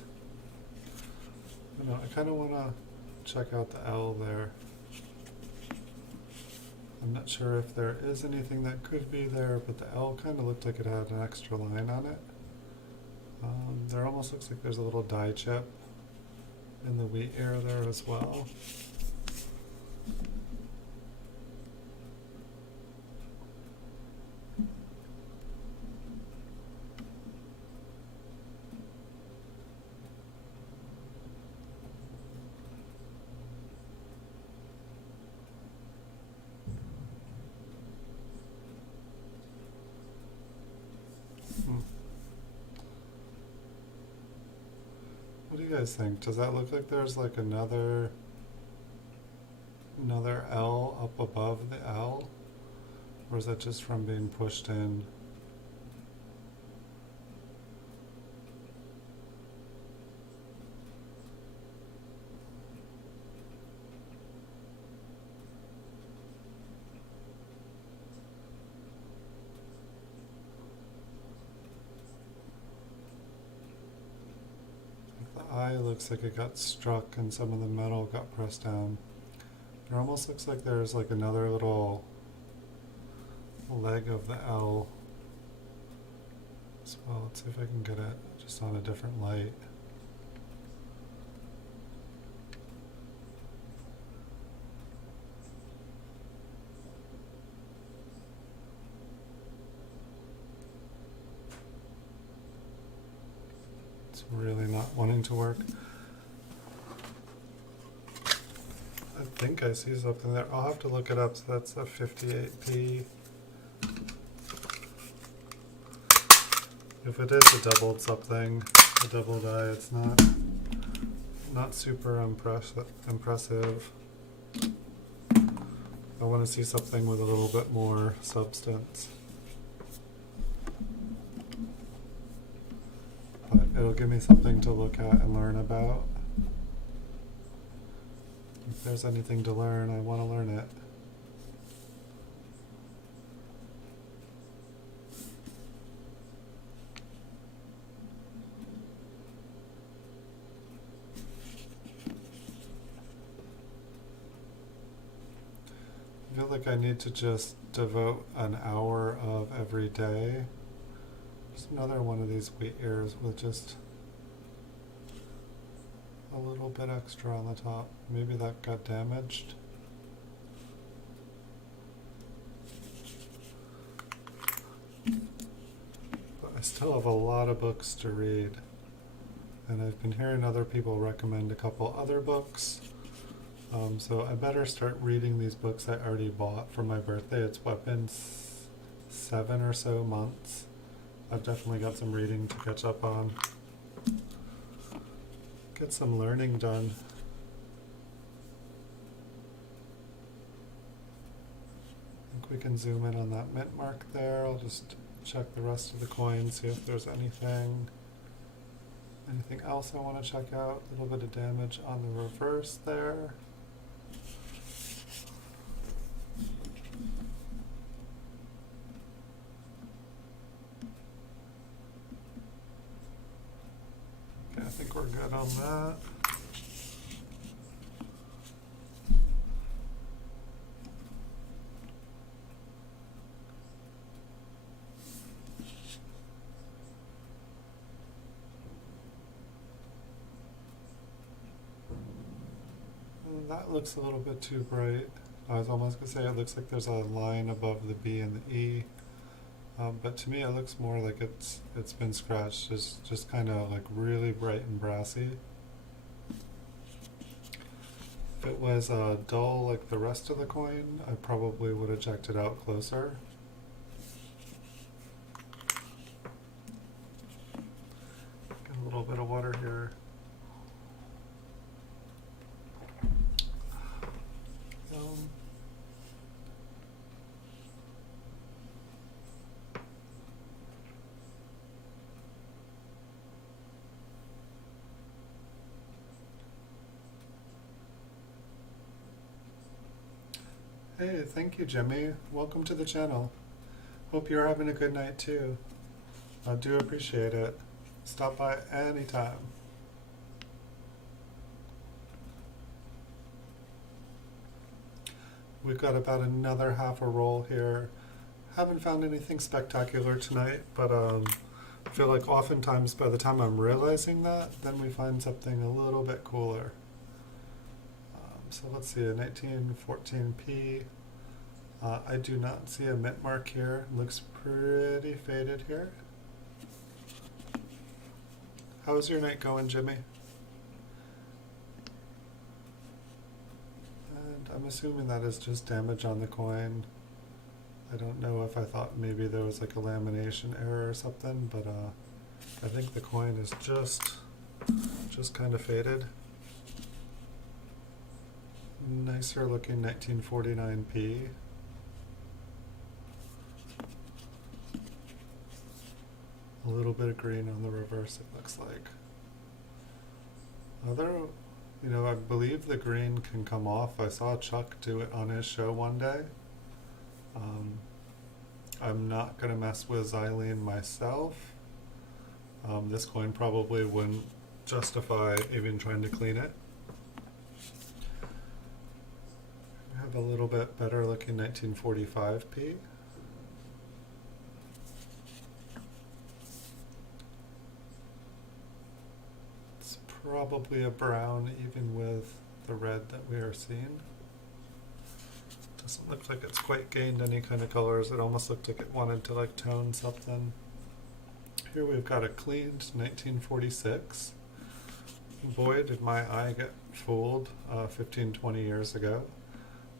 I don't know, I kind of want to check out the L there. I'm not sure if there is anything that could be there, but the L kind of looked like it had an extra line on it. There almost looks like there's a little die chip in the wheat ear there as well. What do you guys think? Does that look like there's like another L up above the L? Or is that just from being pushed in? The eye looks like it got struck and some of the metal got pressed down. It almost looks like there's like another little leg of the L as well. Let's see if I can get it just on a different light. It's really not wanting to work. I think I see something there. I'll have to look it up. So that's a 58p. If it is a doubled something, a doubled eye, it's not super impressive. I want to see something with a little bit more substance. it'll give me something to look at and learn about. If there's anything to learn, I want to learn it. I feel like I need to just devote an hour of every day. Just another one of these wheat ears with just a little bit extra on the top. Maybe that got damaged. But I still have a lot of books to read. And I've been hearing other people recommend a couple other books. So I better start reading these books I already bought for my birthday. It's what, been 7 or so months. I've definitely got some reading to catch up on. Get some learning done. I think we can zoom in on that mint mark there. I'll just check the rest of the coins, see if there's anything else I want to check out. A little bit of damage on the reverse there. Okay, I think we're good on that. That looks a little bit too bright. I was almost going to say it looks like there's a line above the B and the E. But to me it looks more like it's been scratched. It's just kind of like really bright and brassy. If it was dull like the rest of the coin, I probably would have checked it out closer. Get a little bit of water here. Hey, thank you, Jimmy. Welcome to the channel. Hope you're having a good night too. I do appreciate it. Stop by anytime. We've got about another half a roll here. Haven't found anything spectacular tonight, but I feel like oftentimes by the time I'm realizing that, then we find something a little bit cooler. So let's see, a 1914p. I do not see a mint mark here. Looks pretty faded here. How's your night going, Jimmy? And I'm assuming that is just damage on the coin. I don't know if I thought maybe there was like a lamination error or something, but I think the coin is just kind of faded. Nicer looking 1949p. A little bit of green on the reverse, it looks like. I believe the green can come off. I saw Chuck do it on his show one day. I'm not going to mess with xylene myself. This coin probably wouldn't justify even trying to clean it. We have a little bit better looking 1945p. It's probably a brown even with the red that we are seeing. Doesn't look like it's quite gained any kind of colors. It almost looked like it wanted to like tone something. Here we've got a cleaned 1946. Boy, did my eye get fooled 15-20 years ago.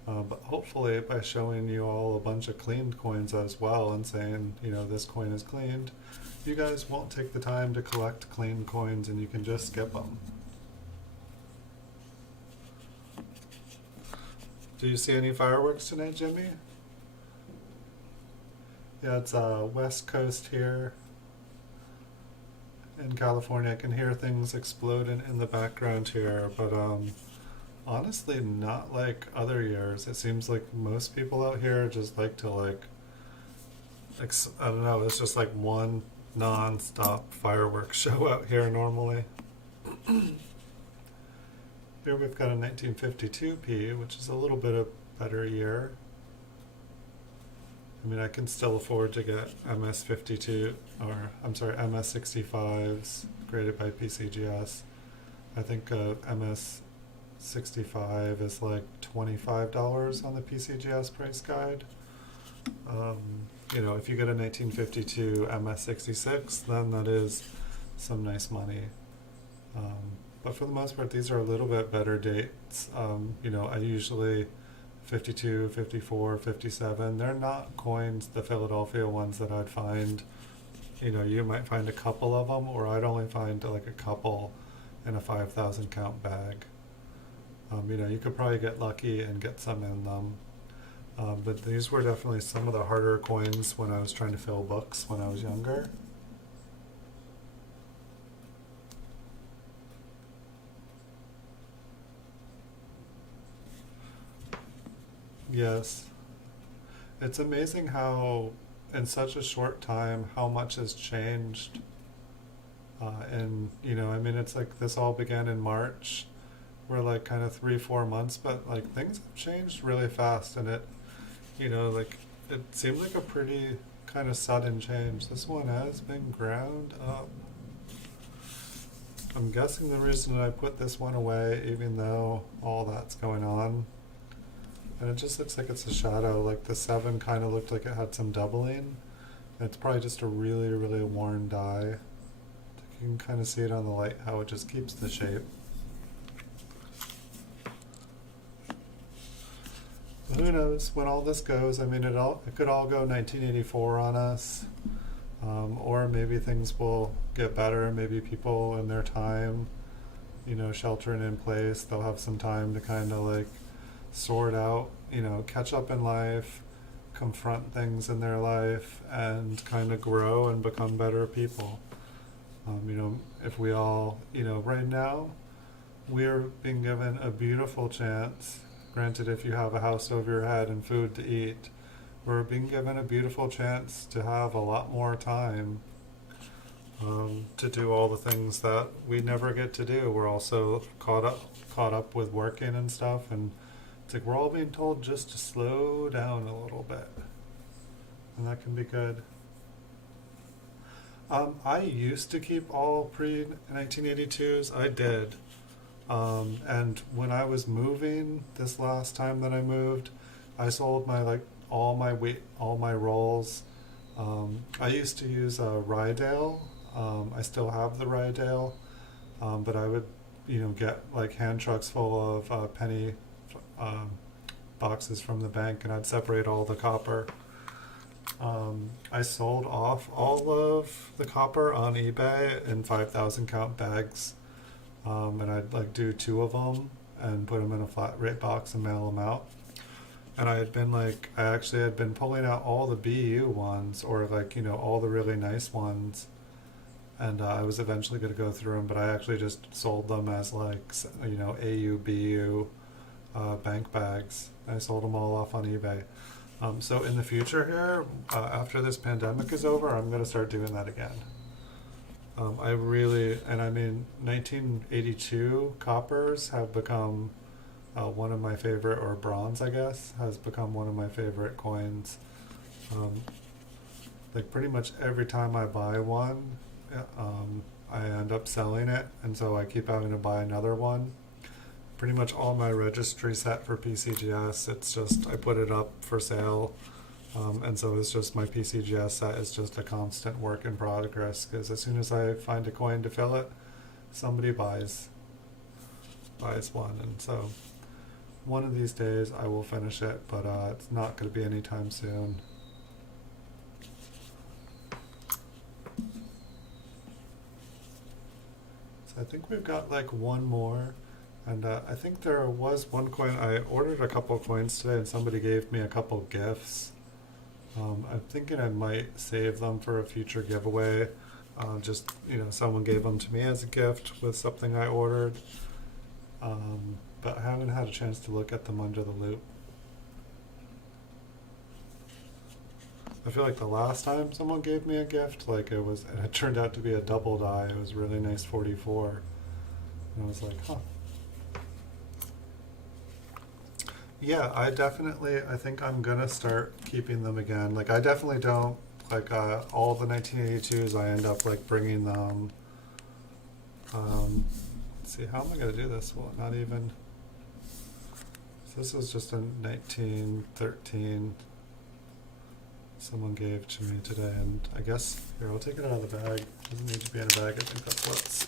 But hopefully by showing you all a bunch of cleaned coins as well and saying, this coin is cleaned, you guys won't take the time to collect clean coins and you can just skip them. Do you see any fireworks tonight, Jimmy? Yeah, it's West Coast here. in California. I can hear things exploding in the background here, but honestly, not like other years. It seems like most people out here just like to like, I don't know. It's just like one non-stop fireworks show out here normally. Here we've got a 1952P, which is a little bit of better year. I mean, I can still afford to get MS52, or I'm sorry, MS65s graded by PCGS. I think MS65 is like $25 on the PCGS price guide. You know, if you get a 1952 MS66, then that is some nice money. But for the most part, these are a little bit better dates. You know, I usually 52, 54, 57. They're not coins, the Philadelphia ones that I'd find. You know, you might find a couple of them, or I'd only find like a couple in a 5,000 count bag. You know, you could probably get lucky and get some in them. But these were definitely some of the harder coins when I was trying to fill books when I was younger. Yes. It's amazing how, in such a short time, how much has changed. And, you know, I mean, it's like this all began in March. We're like kind of 3, 4 months, but like things have changed really fast. And it, you know, like it seemed like a pretty kind of sudden change. This one has been ground up. I'm guessing the reason I put this one away, even though all that's going on, and it just looks like it's a shadow. Like the 7 kind of looked like it had some doubling. It's probably just a really, really worn die. You can kind of see it on the light how it just keeps the shape. But who knows when all this goes? I mean, it could all go 1984 on us, or maybe things will get better. Maybe people in their time, you know, sheltering in place, they'll have some time to kind of like sort out, you know, catch up in life, confront things in their life, and kind of grow and become better people. You know, if we all, you know, right now, we're being given a beautiful chance. Granted, if you have a house over your head and food to eat, we're being given a beautiful chance to have a lot more time to do all the things that we never get to do. We're also caught up with working and stuff, and it's like we're all being told just to slow down a little bit, and that can be good. I used to keep all pre-1982s. I did. And when I was moving this last time that I moved, I sold my like all my rolls. I used to use a Rydale. I still have the Rydale, but I would, you know, get like hand trucks full of penny boxes from the bank, and I'd separate all the copper. I sold off all of the copper on eBay in 5,000 count bags, and I'd like do 2 of them and put them in a flat rate box and mail them out. And I actually had been pulling out all the BU ones, or like, you know, all the really nice ones, and I was eventually going to go through them, but I actually just sold them as like, you know, AU, BU bank bags. I sold them all off on eBay. So in the future here, after this pandemic is over, I'm going to start doing that again. And I mean, 1982 coppers have become one of my favorite, or bronze, I guess, has become one of my favorite coins. Like pretty much every time I buy one, I end up selling it, and so I keep having to buy another one. Pretty much all my registry set for PCGS, it's just, I put it up for sale, and so it's just my PCGS set is just a constant work in progress, because as soon as I find a coin to fill it, somebody buys one, and so one of these days I will finish it, but it's not going to be anytime soon. So I think we've got like one more. And I think there was one coin. I ordered a couple of coins today, and somebody gave me a couple gifts. I'm thinking I might save them for a future giveaway. just, someone gave them to me as a gift with something I ordered. But I haven't had a chance to look at them under the loop. I feel like the last time someone gave me a gift, it turned out to be a double die. It was really nice 44. And I was like, huh. Yeah, I think I'm gonna start keeping them again. Like, I definitely don't, all the 1982s, I end up, bringing them. Let's see, how am I gonna do this? Well, not even. So this was just a 1913 someone gave to me today, and I guess, here, I'll take it out of the bag. It doesn't need to be in a bag. I think that's what's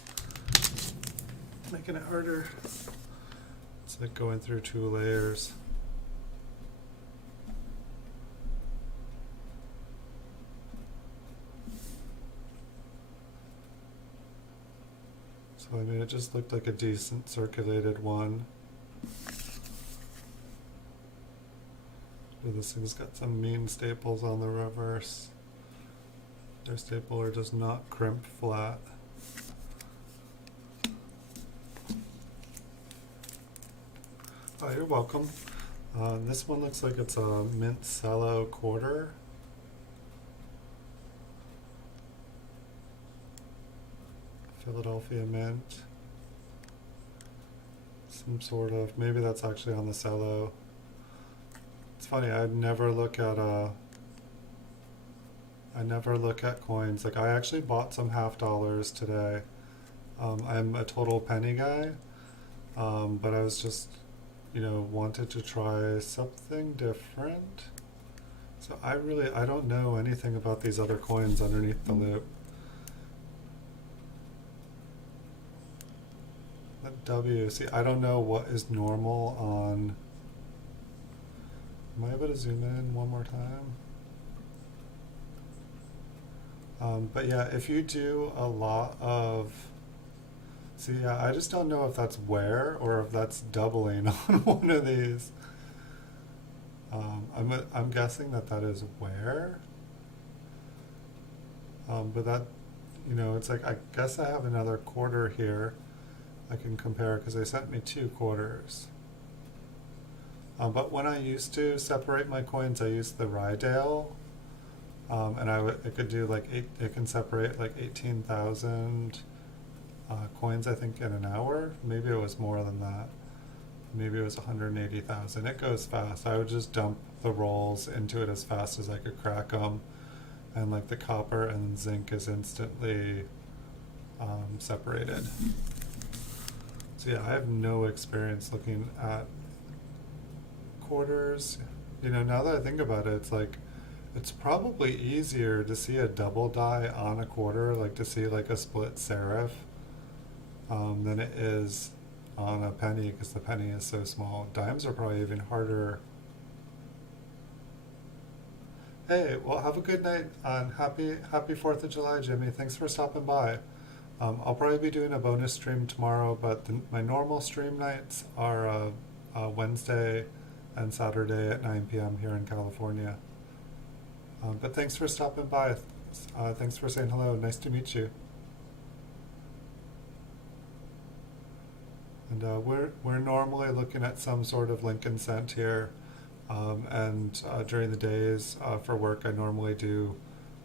making it harder. It's like going through 2 layers. So, I mean, it just looked like a decent circulated one. This thing's got some mean staples on the reverse. Their stapler does not crimp flat. Oh, you're welcome. This one looks like it's a mint cello quarter. Philadelphia mint. Some sort of, maybe that's actually on the cello. It's funny, I never look at coins. Like, I actually bought some $50 today. I'm a total penny guy, but I was just, wanted to try something different. So I don't know anything about these other coins underneath the loop. That W, see, I don't know what is normal on. Am I able to zoom in one more time? But yeah, if you do a lot of, see, yeah, I just don't know if that's wear or if that's doubling on one of these. I'm guessing that is wear. But that, it's like, I guess I have another quarter here I can compare, because they sent me 2 quarters. But when I used to separate my coins, I used the Rydale, and it could do it can separate 18,000 coins, I think, in an hour. Maybe it was more than that. Maybe it was 180,000. It goes fast. I would just dump the rolls into it as fast as I could crack them, and the copper and zinc is instantly separated. So yeah, I have no experience looking at quarters. Now that I think about it, it's probably easier to see a double die on a quarter, to see a split serif, than it is on a penny, because the penny is so small. Dimes are probably even harder. Hey, well, have a good night, and happy 4th of July, Jimmy. Thanks for stopping by. I'll probably be doing a bonus stream tomorrow, but my normal stream nights are Wednesday and Saturday at 9 p.m. here in California. But thanks for stopping by. Thanks for saying hello. Nice to meet you. And we're normally looking at some sort of Lincoln cent here. And during the days for work, I normally do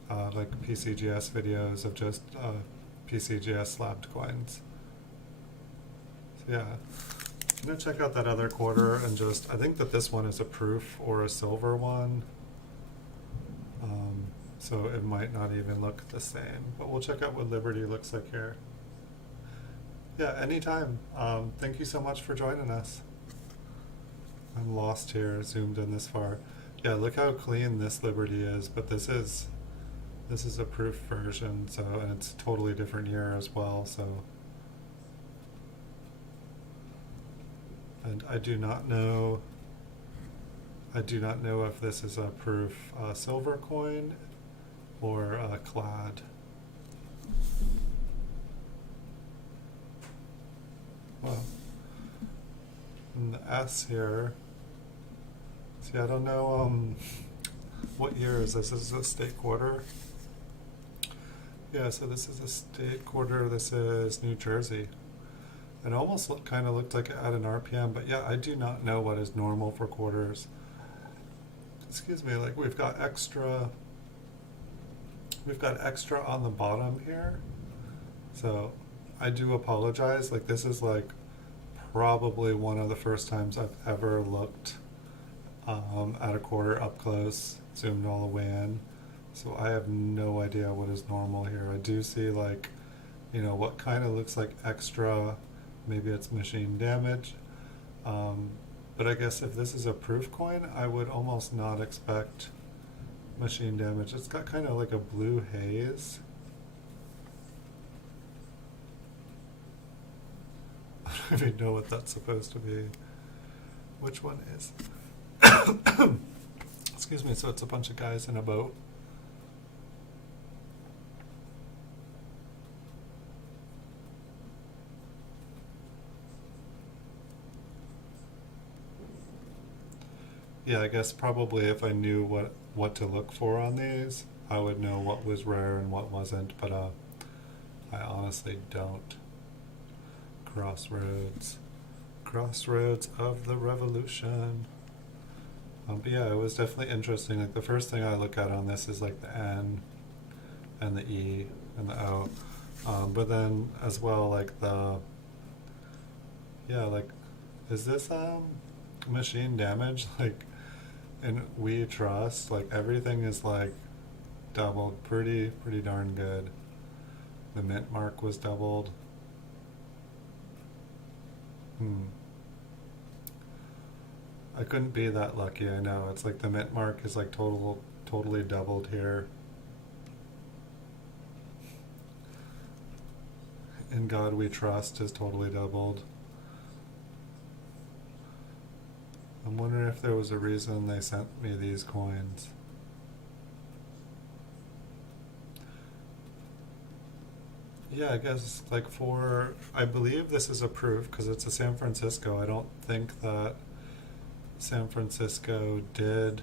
PCGS videos of just PCGS slabbed coins. So yeah. I'm going to check out that other quarter, and I think that this one is a proof or a silver one. So it might not even look the same, but we'll check out what Liberty looks like here. Yeah, anytime. Thank you so much for joining us. I'm lost here, zoomed in this far. Yeah, look how clean this Liberty is, but this is a proof version, and it's a totally different year as well, so. And I do not know if this is a proof silver coin or clad. Well, and the S here. See, I don't know what year is this. Is this a state quarter? Yeah, so this is a state quarter. This is New Jersey. It almost kind of looked like it had an RPM, but yeah, I do not know what is normal for quarters. Excuse me, like we've got extra on the bottom here. So I do apologize. Like this is like probably one of the first times I've ever looked at a quarter up close, zoomed all the way in. So I have no idea what is normal here. I do see like, what kind of looks like extra. Maybe it's machine damage. Um, but I guess if this is a proof coin, I would almost not expect machine damage. It's got kind of like a blue haze. I don't even know what that's supposed to be. Which one is? Excuse me, so it's a bunch of guys in a boat. Yeah, I guess probably if I knew what to look for on these, I would know what was rare and what wasn't, but I honestly don't. Crossroads. Crossroads of the Revolution. But yeah, it was definitely interesting. Like the first thing I look at on this is like the N and the E and the O. But then as well like like is this machine damage? Like in We Trust, like everything is like doubled pretty darn good. The mint mark was doubled. I couldn't be that lucky, I know. It's like the mint mark is like totally doubled here. In God We Trust is totally doubled. I'm wondering if there was a reason they sent me these coins. Yeah, I guess like I believe this is a proof because it's a San Francisco. I don't think that San Francisco did,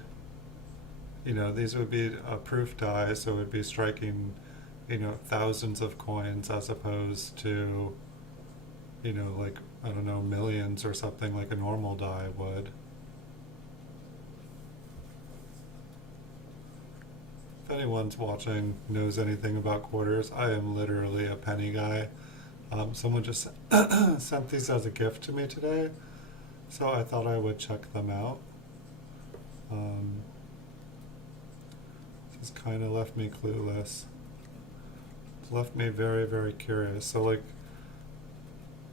these would be a proof die, so it would be striking, thousands of coins as opposed to, like, I don't know, millions or something like a normal die would. If anyone's watching knows anything about quarters, I am literally a penny guy. Someone just sent these as a gift to me today, so I thought I would check them out. Just kind of left me clueless. Left me very curious. So like,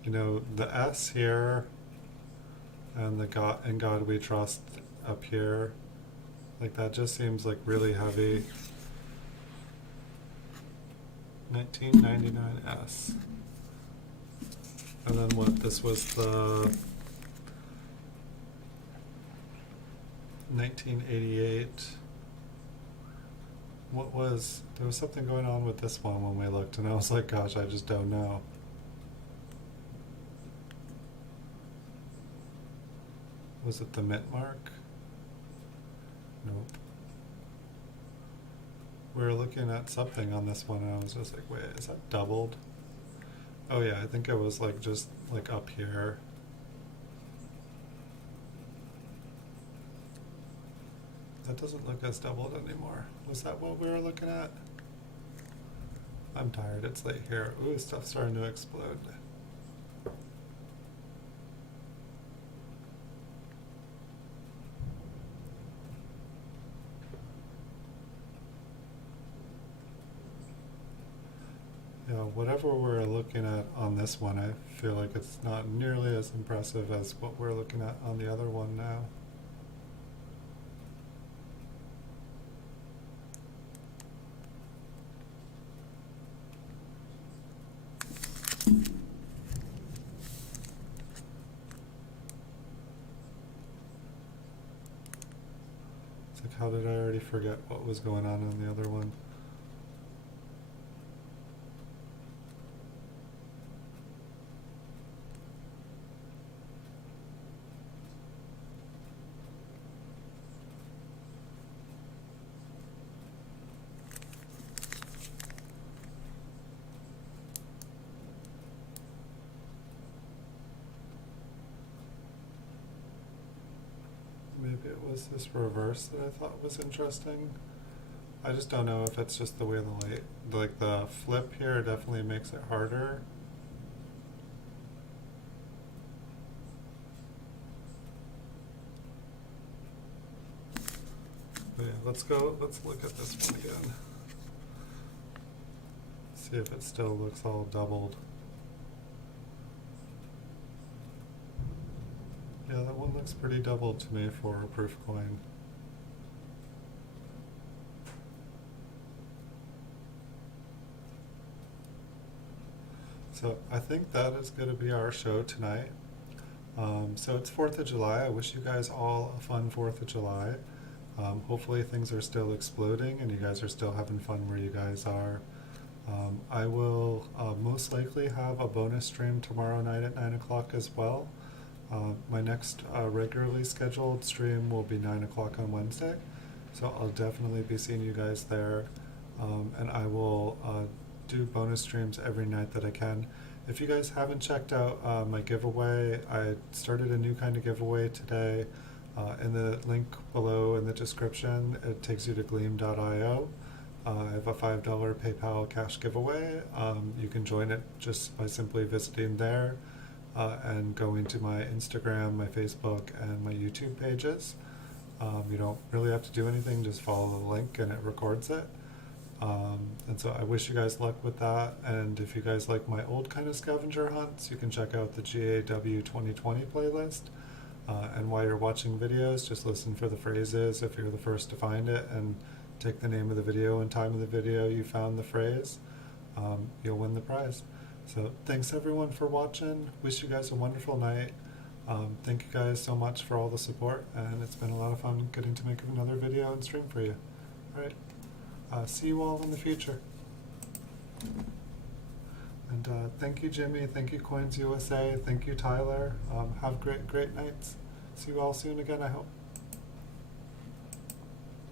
the S here and the In God We Trust up here, like that just seems like really heavy. 1999 S. And then what? This was the 1988. There was something going on with this one when we looked, and I was like, gosh, I just don't know. Was it the mint mark? Nope. We were looking at something on this one, and I was just like, wait, is that doubled? Oh yeah, I think it was like just like up here. That doesn't look as doubled anymore. Was that what we were looking at? I'm tired, it's late here. Ooh, stuff's starting to explode. Yeah, whatever we're looking at on this one, I feel like it's not nearly as impressive as what we're looking at on the other one now. It's like, how did I already forget what was going on the other one? was this reverse that I thought was interesting. I just don't know if it's just the way the light, like the flip here definitely makes it harder. But yeah, let's look at this one again. See if it still looks all doubled. Yeah, that one looks pretty doubled to me for a proof coin. So I think that is going to be our show tonight. So it's 4th of July. I wish you guys all a fun 4th of July. Hopefully things are still exploding and you guys are still having fun where you guys are. I will most likely have a bonus stream tomorrow night at 9 o'clock as well. My next regularly scheduled stream will be 9 o'clock on Wednesday, so I'll definitely be seeing you guys there. And I will do bonus streams every night that I can. If you guys haven't checked out my giveaway, I started a new kind of giveaway today. In the link below in the description, it takes you to gleam.io. I have a $5 PayPal cash giveaway. You can join it just by simply visiting there and going to my Instagram, my Facebook, and my YouTube pages. You don't really have to do anything, just follow the link and it records it. And so I wish you guys luck with that. And if you guys like my old kind of scavenger hunts, you can check out the GAW 2020 playlist. And while you're watching videos, just listen for the phrases if you're the first to find it, and take the name of the video and time of the video you found the phrase. You'll win the prize. So thanks everyone for watching. Wish you guys a wonderful night. Thank you guys so much for all the support, and it's been a lot of fun getting to make another video and stream for you. Alright, see you all in the future. And thank you, Jimmy. Thank you, Coins USA. Thank you, Tyler. Have great nights. See you all soon again, I hope.